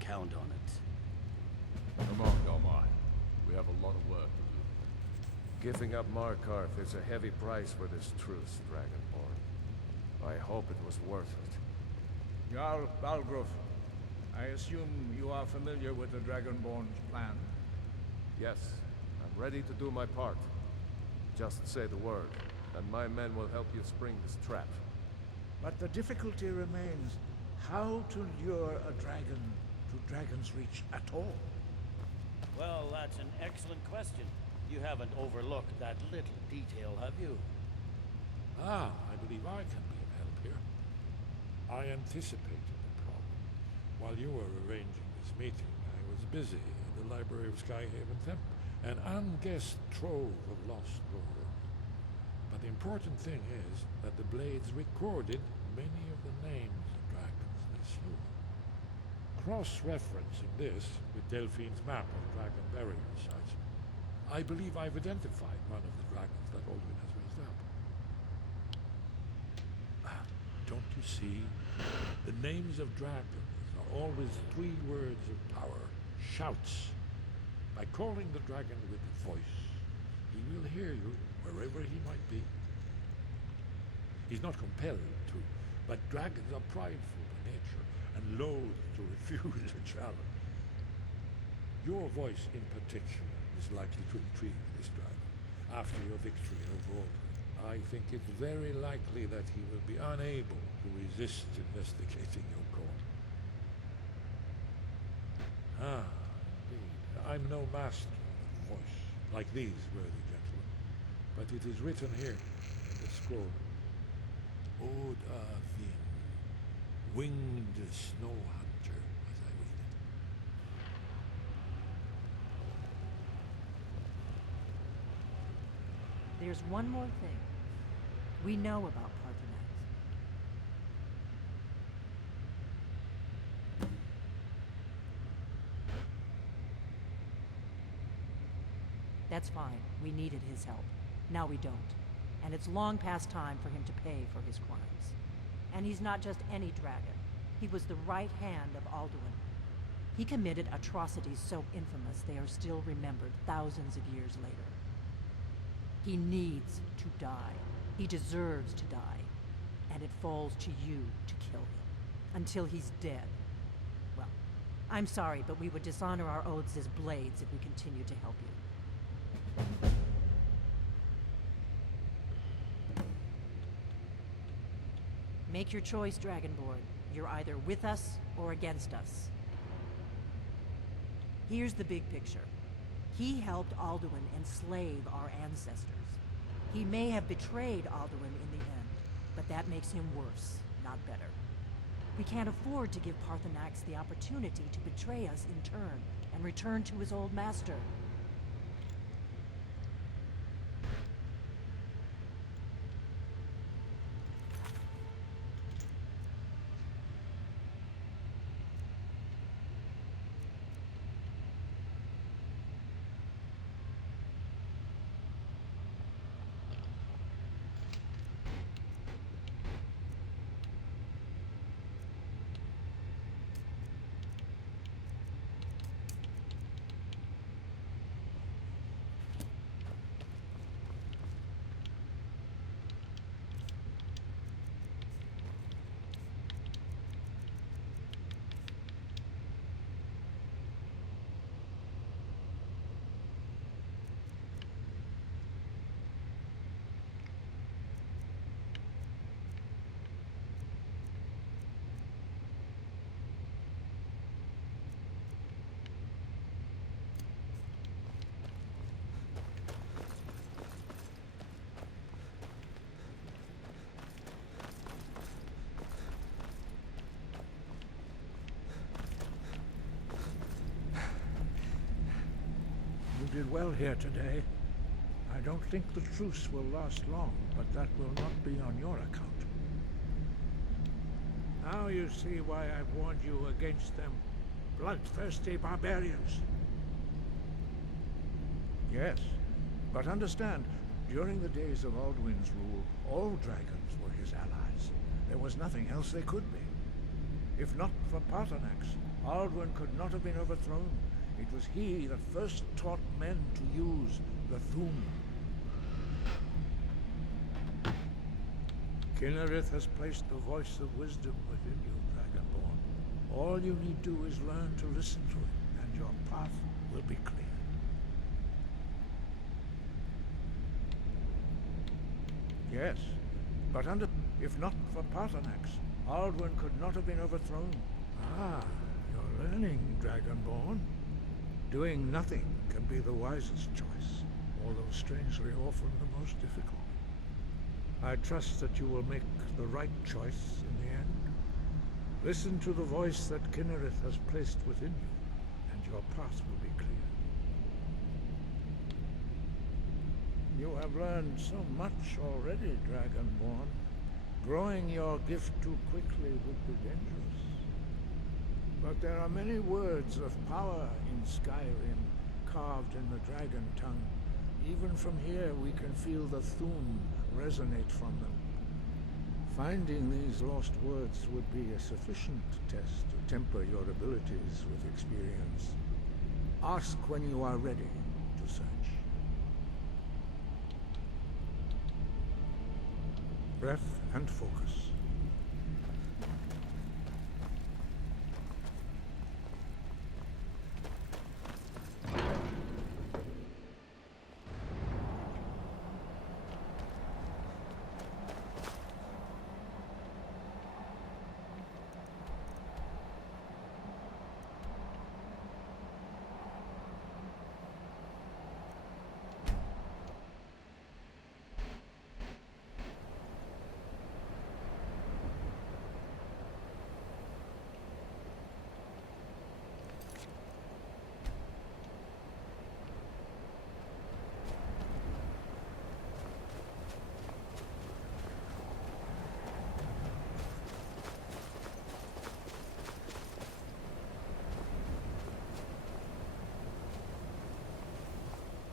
Count on it. Come on, Galmar. We have a lot of work to do. Giving up Markarth is a heavy price for this truce, Dragonborn. I hope it was worth it. Jarl Balgruf, I assume you are familiar with the Dragonborn's plan? Yes, I'm ready to do my part. Just say the word, and my men will help you spring this trap. But the difficulty remains how to lure a dragon to Dragon's Reach at all. Well, that's an excellent question. You haven't overlooked that little detail, have you? Ah, I believe I can be of help here. I anticipated the problem. While you were arranging this meeting, I was busy in the library of Skyhaven Temple, an unguessed trove of lost lore. But the important thing is that the blades recorded many of the names of dragons they slew. Cross-referencing this with Delphine's map of dragon burial sites, I believe I've identified one of the dragons that Alduin has raised up. Don't you see? The names of dragons are always 3 words of power, shouts. By calling the dragon with a voice, he will hear you wherever he might be. He's not compelled to, but dragons are prideful by nature and loath to refuse a challenge. Your voice in particular is likely to intrigue this dragon. After your victory over Alduin, I think it's very likely that he will be unable to resist investigating your call. Ah, indeed. I'm no master of voice, like these worthy gentlemen, but it is written here in the scroll. Oda Vin, winged snow hunter, as I read it. There's one more thing. We know about Parthenax. That's fine. We needed his help. Now we don't. And it's long past time for him to pay for his crimes. And he's not just any dragon. He was the right hand of Alduin. He committed atrocities so infamous they are still remembered thousands of years later. He needs to die. He deserves to die. And it falls to you to kill him. Until he's dead. Well, I'm sorry, but we would dishonor our oaths as blades if we continue to help you. Make your choice, Dragonborn. You're either with us or against us. Here's the big picture. He helped Alduin enslave our ancestors. He may have betrayed Alduin in the end, but that makes him worse, not better. We can't afford to give Parthenax the opportunity to betray us in turn and return to his old master. well here today. I don't think the truce will last long, but that will not be on your account. Now you see why I've warned you against them bloodthirsty barbarians. Yes, but understand, during the days of Alduin's rule, all dragons were his allies. There was nothing else they could be. If not for Paarthurnax, Alduin could not have been overthrown. It was he that first taught men to use the Thu'um. Kynareth has placed the voice of wisdom within you, Dragonborn. All you need do is learn to listen to it, and your path will be clear. Yes, but if not for Paarthurnax, Alduin could not have been overthrown. Ah, you're learning, Dragonborn. Doing nothing can be the wisest choice, although strangely often the most difficult. I trust that you will make the right choice in the end. Listen to the voice that Kynareth has placed within you, and your path will be clear. You have learned so much already, Dragonborn. Growing your gift too quickly would be dangerous. But there are many words of power in Skyrim, carved in the dragon tongue. Even from here we can feel the Thu'um resonate from them. Finding these lost words would be a sufficient test to temper your abilities with experience. Ask when you are ready to search. Breath and focus.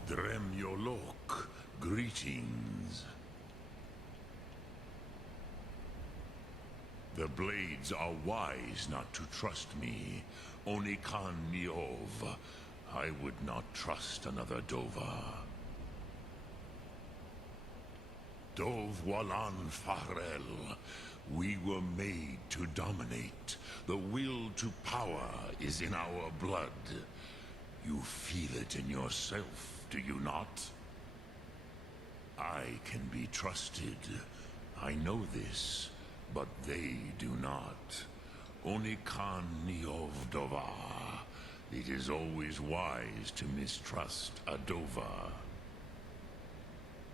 Dremyolok, greetings. The blades are wise not to trust me. Onikan Niov. I would not trust another Dova. Dov Walan Farel. We were made to dominate. The will to power is in our blood. You feel it in yourself, do you not? I can be trusted. I know this, but they do not. Onikan Niov Dova. It is always wise to mistrust a Dova.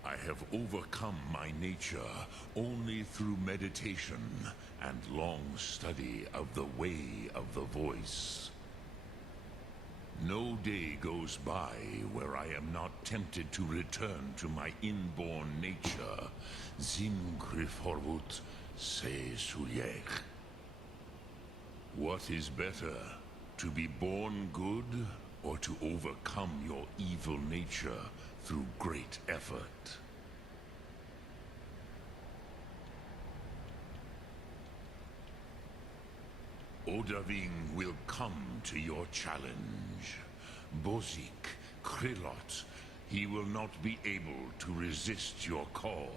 I have overcome my nature only through meditation and long study of the way of the voice. No day goes by where I am not tempted to return to my inborn nature. Zimgriforvut se Sulyech. What is better, to be born good or to overcome your evil nature through great effort? Odahviing will come to your challenge. Bozik, Krillot, he will not be able to resist your call.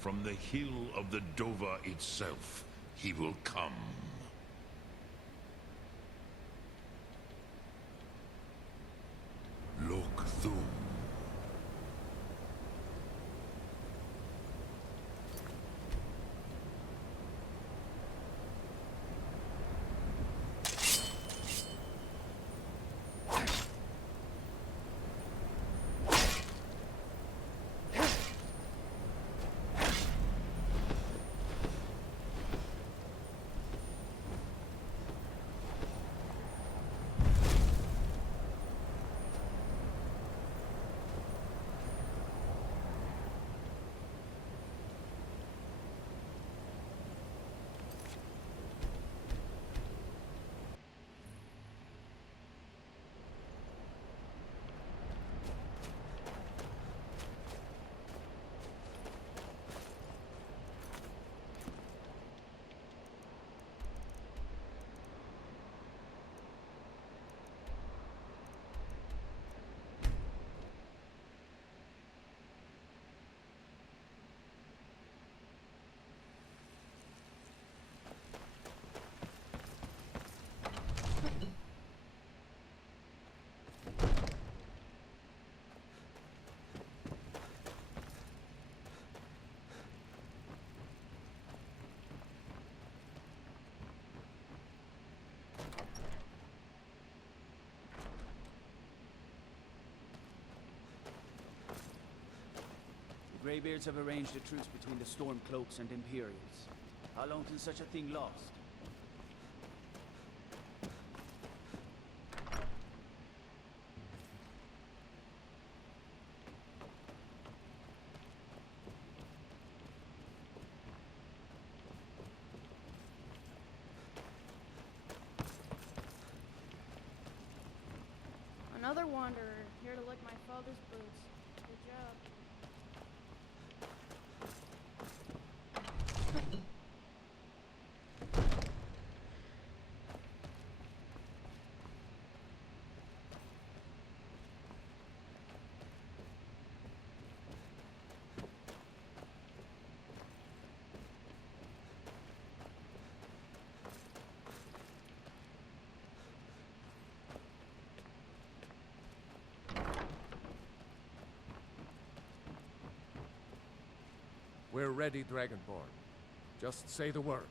From the hill of the Dova itself, he will come. Lok Thu'um. Greybeards have arranged a truce between the Stormcloaks and Imperials. How long can such a thing last? Another wanderer, here to lick my father's boots. Good job. We're ready, Dragonborn. Just say the word.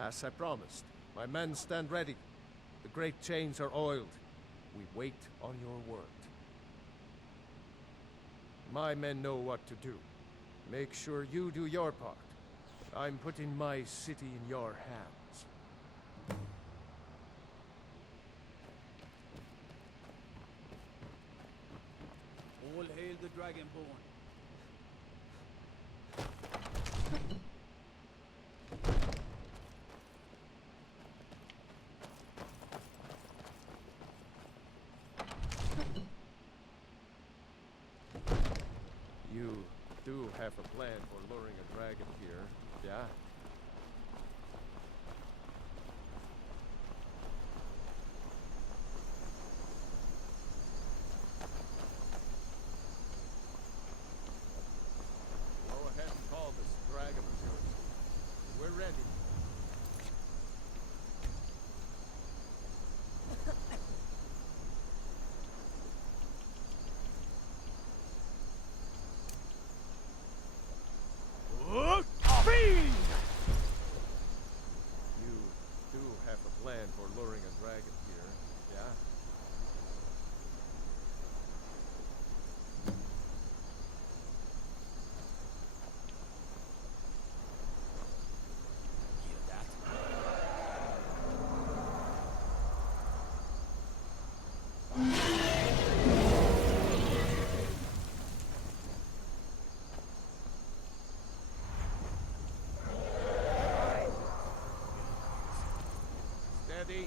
As I promised, my men stand ready. The great chains are oiled. We wait on your word. My men know what to do. Make sure you do your part. I'm putting my city in your hands. All hail the Dragonborn. You do have a plan for luring a dragon here, yeah? Go ahead and call this dragon of yours. We're ready. You do have a plan for luring a dragon here, yeah? Steady.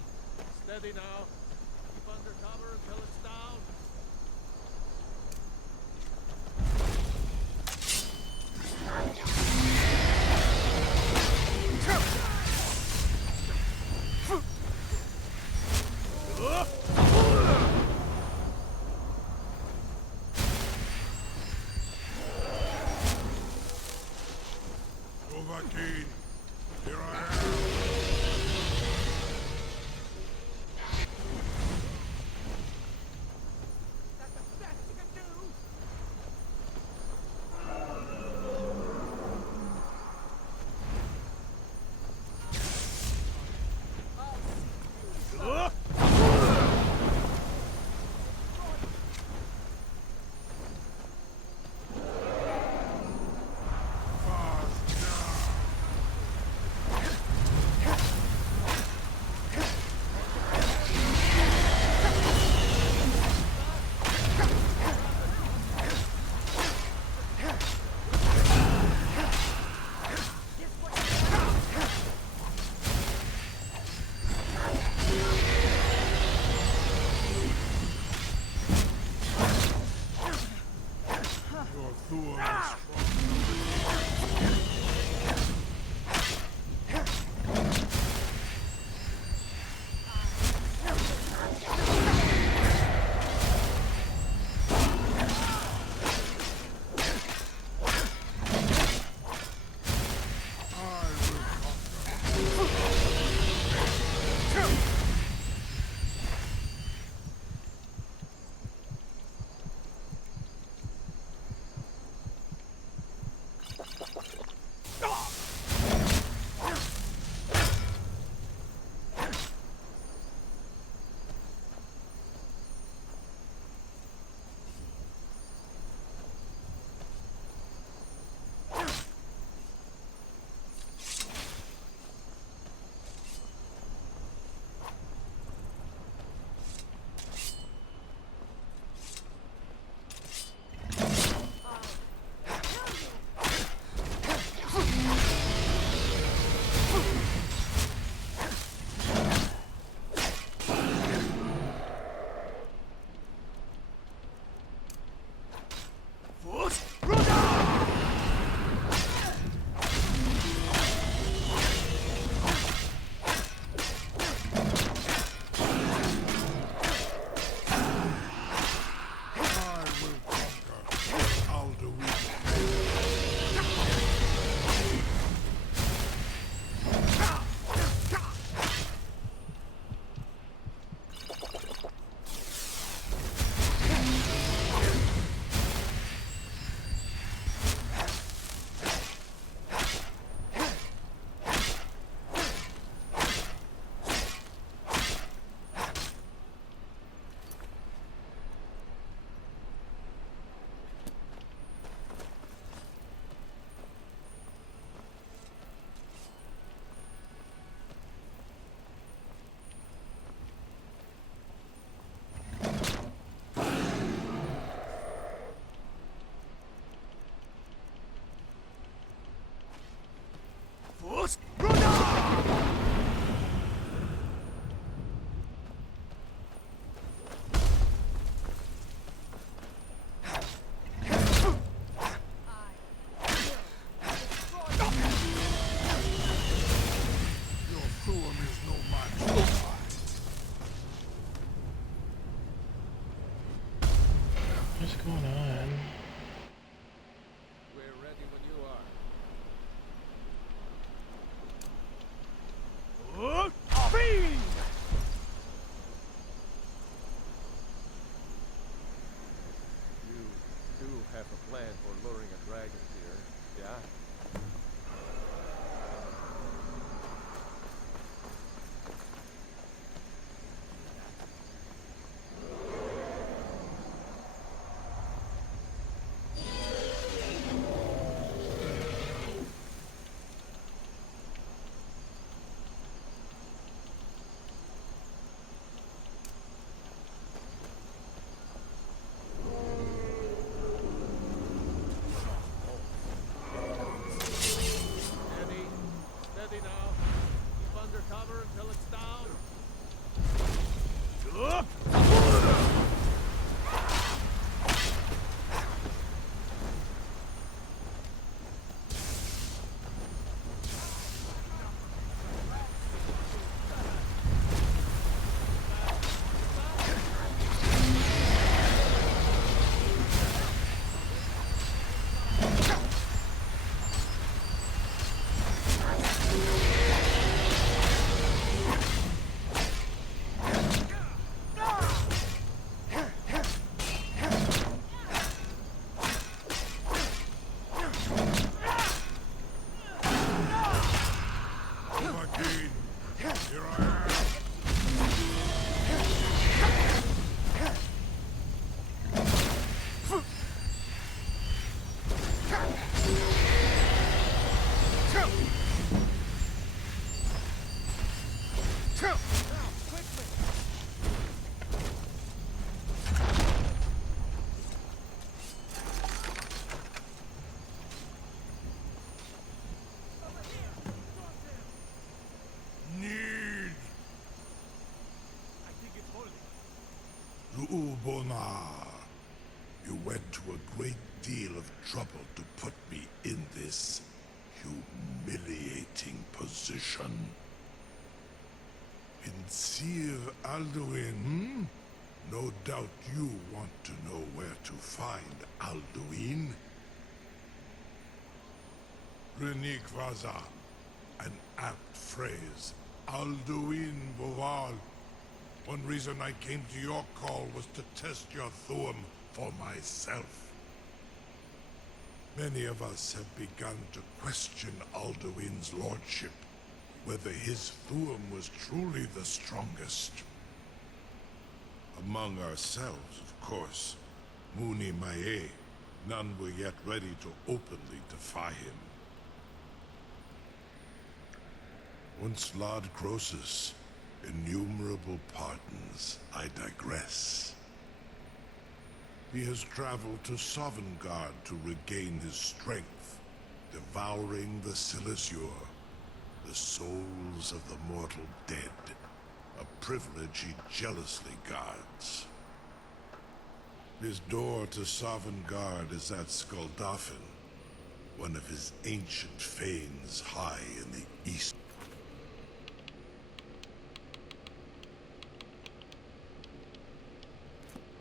Steady now. Keep under cover until it's down. Dovahkiin, here I am. Your Thor is a plan for luring a dragon here, yeah? Steady now. Keep under cover until it's down. Up! Bonar, you went to a great deal of trouble to put me in this humiliating position. In Sir Alduin, no doubt you want to know where to find Alduin. Renikvaza, an apt phrase. Alduin Boval. One reason I came to your call was to test your Thuum for myself. Many of us have begun to question Alduin's lordship, whether his Thuum was truly the strongest. Among ourselves, of course, Muni Mae, none were yet ready to openly defy him. Once Lord Croesus, innumerable pardons, I digress. He has traveled to Sovngarde to regain his strength, devouring the Silesur, the souls of the mortal dead, a privilege he jealously guards. His door to Sovngarde is at Skuldafn, one of his ancient fanes high in the east.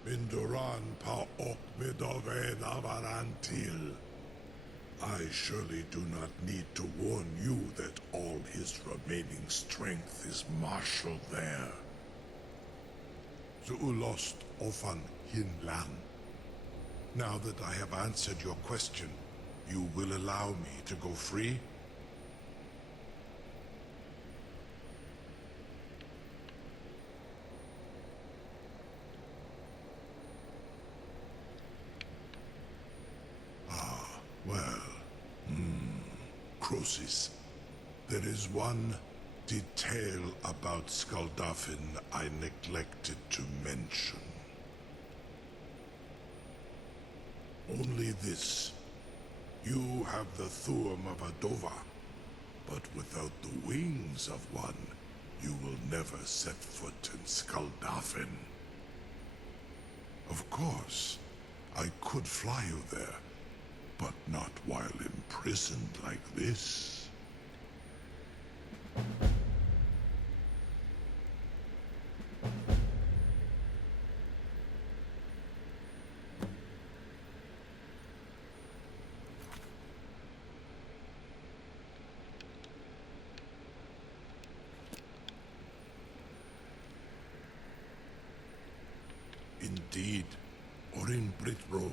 Minduran pa ok midove navarantil. I surely do not need to warn you that all his remaining strength is marshaled there. Zuulost ofan hinlan. Now that I have answered your question, you will allow me to go free? Croesus, there is one detail about Skuldafn I neglected to mention. Only this. You have the Thuum of Adova, but without the wings of one, you will never set foot in Skuldafn. Of course, I could fly you there, but not while imprisoned like this. Indeed, or in Britbro,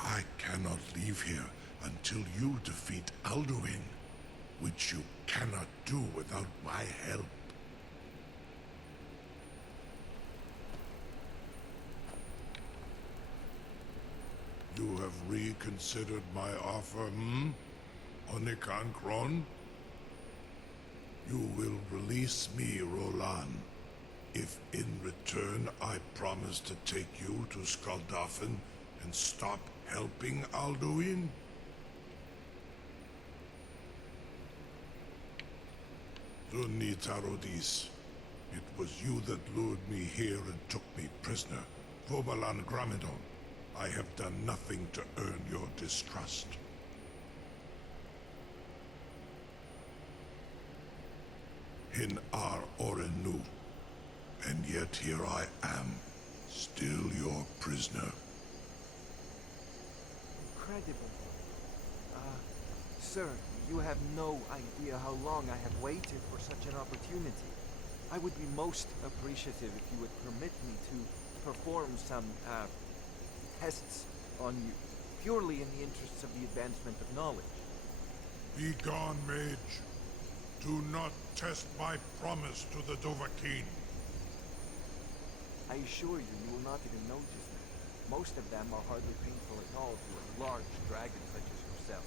I cannot leave here until you defeat Alduin, which you cannot do without my help. You have reconsidered my offer, Onikan Kron? You will release me, Roland, if in return I promise to take you to Skaldafen and stop helping Alduin? Zunitarodis, it was you that lured me here and took me prisoner. Vobalan Gramidon, I have done nothing to earn your distrust. In Ar Orenu, and yet here I am, still your prisoner. Incredible. Sir, you have no idea how long I have waited for such an opportunity. I would be most appreciative if you would permit me to perform some, tests on you, purely in the interests of the advancement of knowledge. Be gone, mage. Do not test my promise to the Dovahkiin. I assure you, you will not even notice them. Most of them are hardly painful at all to a large dragon such as yourself.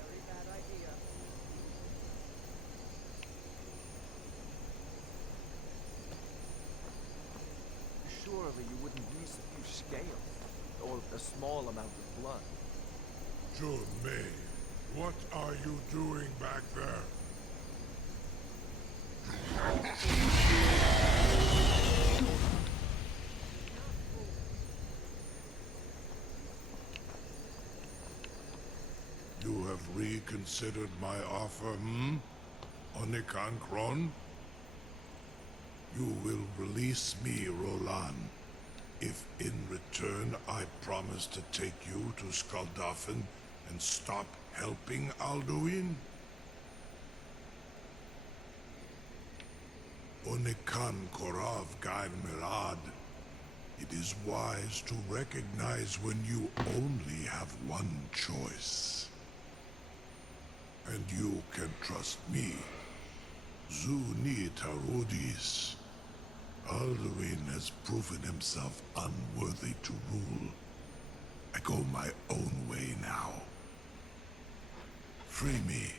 Very bad idea. Surely you wouldn't miss a few scales, or a small amount of blood. May, what are you doing back there? You have reconsidered my offer, Onikan Kron? You will release me, Roland, if in return I promise to take you to Skaldafen and stop helping Alduin? Onikan Korav Gain Mirad. It is wise to recognize when you only have one choice. And you can trust me. Zuni Tarudis. Alduin has proven himself unworthy to rule. I go my own way now. Free me,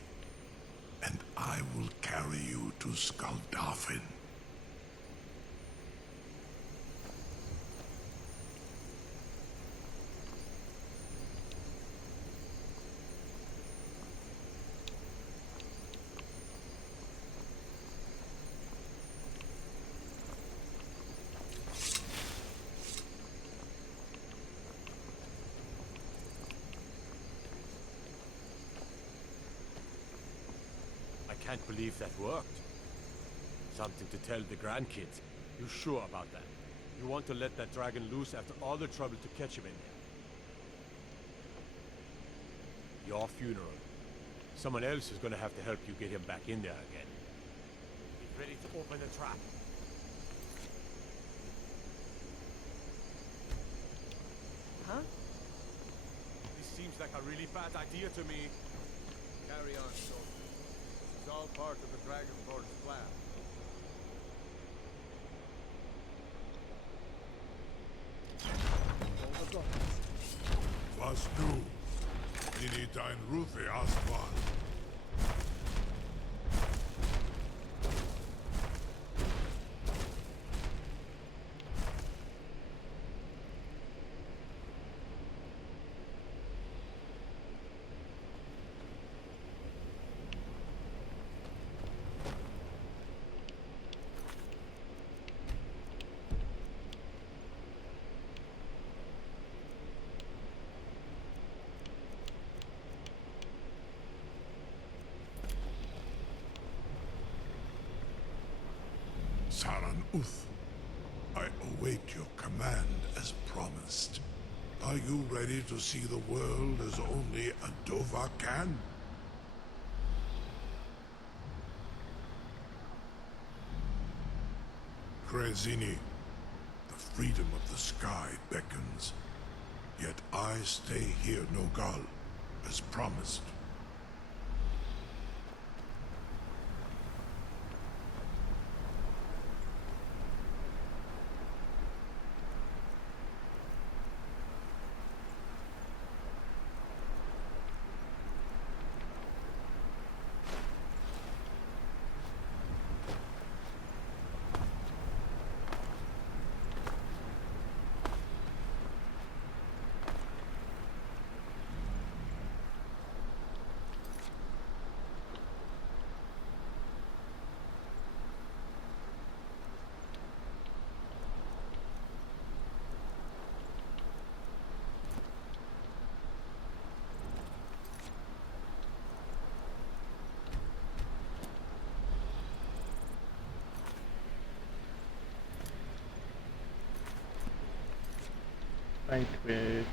and I will carry you to Skaldafen. I can't believe that worked. Something to tell the grandkids. You sure about that? You want to let that dragon loose after all the trouble to catch him in there? Your funeral. Someone else is gonna have to help you get him back in there again. Get ready to open the trap. Huh? This seems like a really bad idea to me. Carry on, soldier. This is all part of the Dragonborn's plan. Was du? Dini dein Rufe Aswan. Saran Uth, I await your command as promised. Are you ready to see the world as only a Dova can? Krezini, the freedom of the sky beckons. Yet I stay here, Nogal, as promised. Vanquish.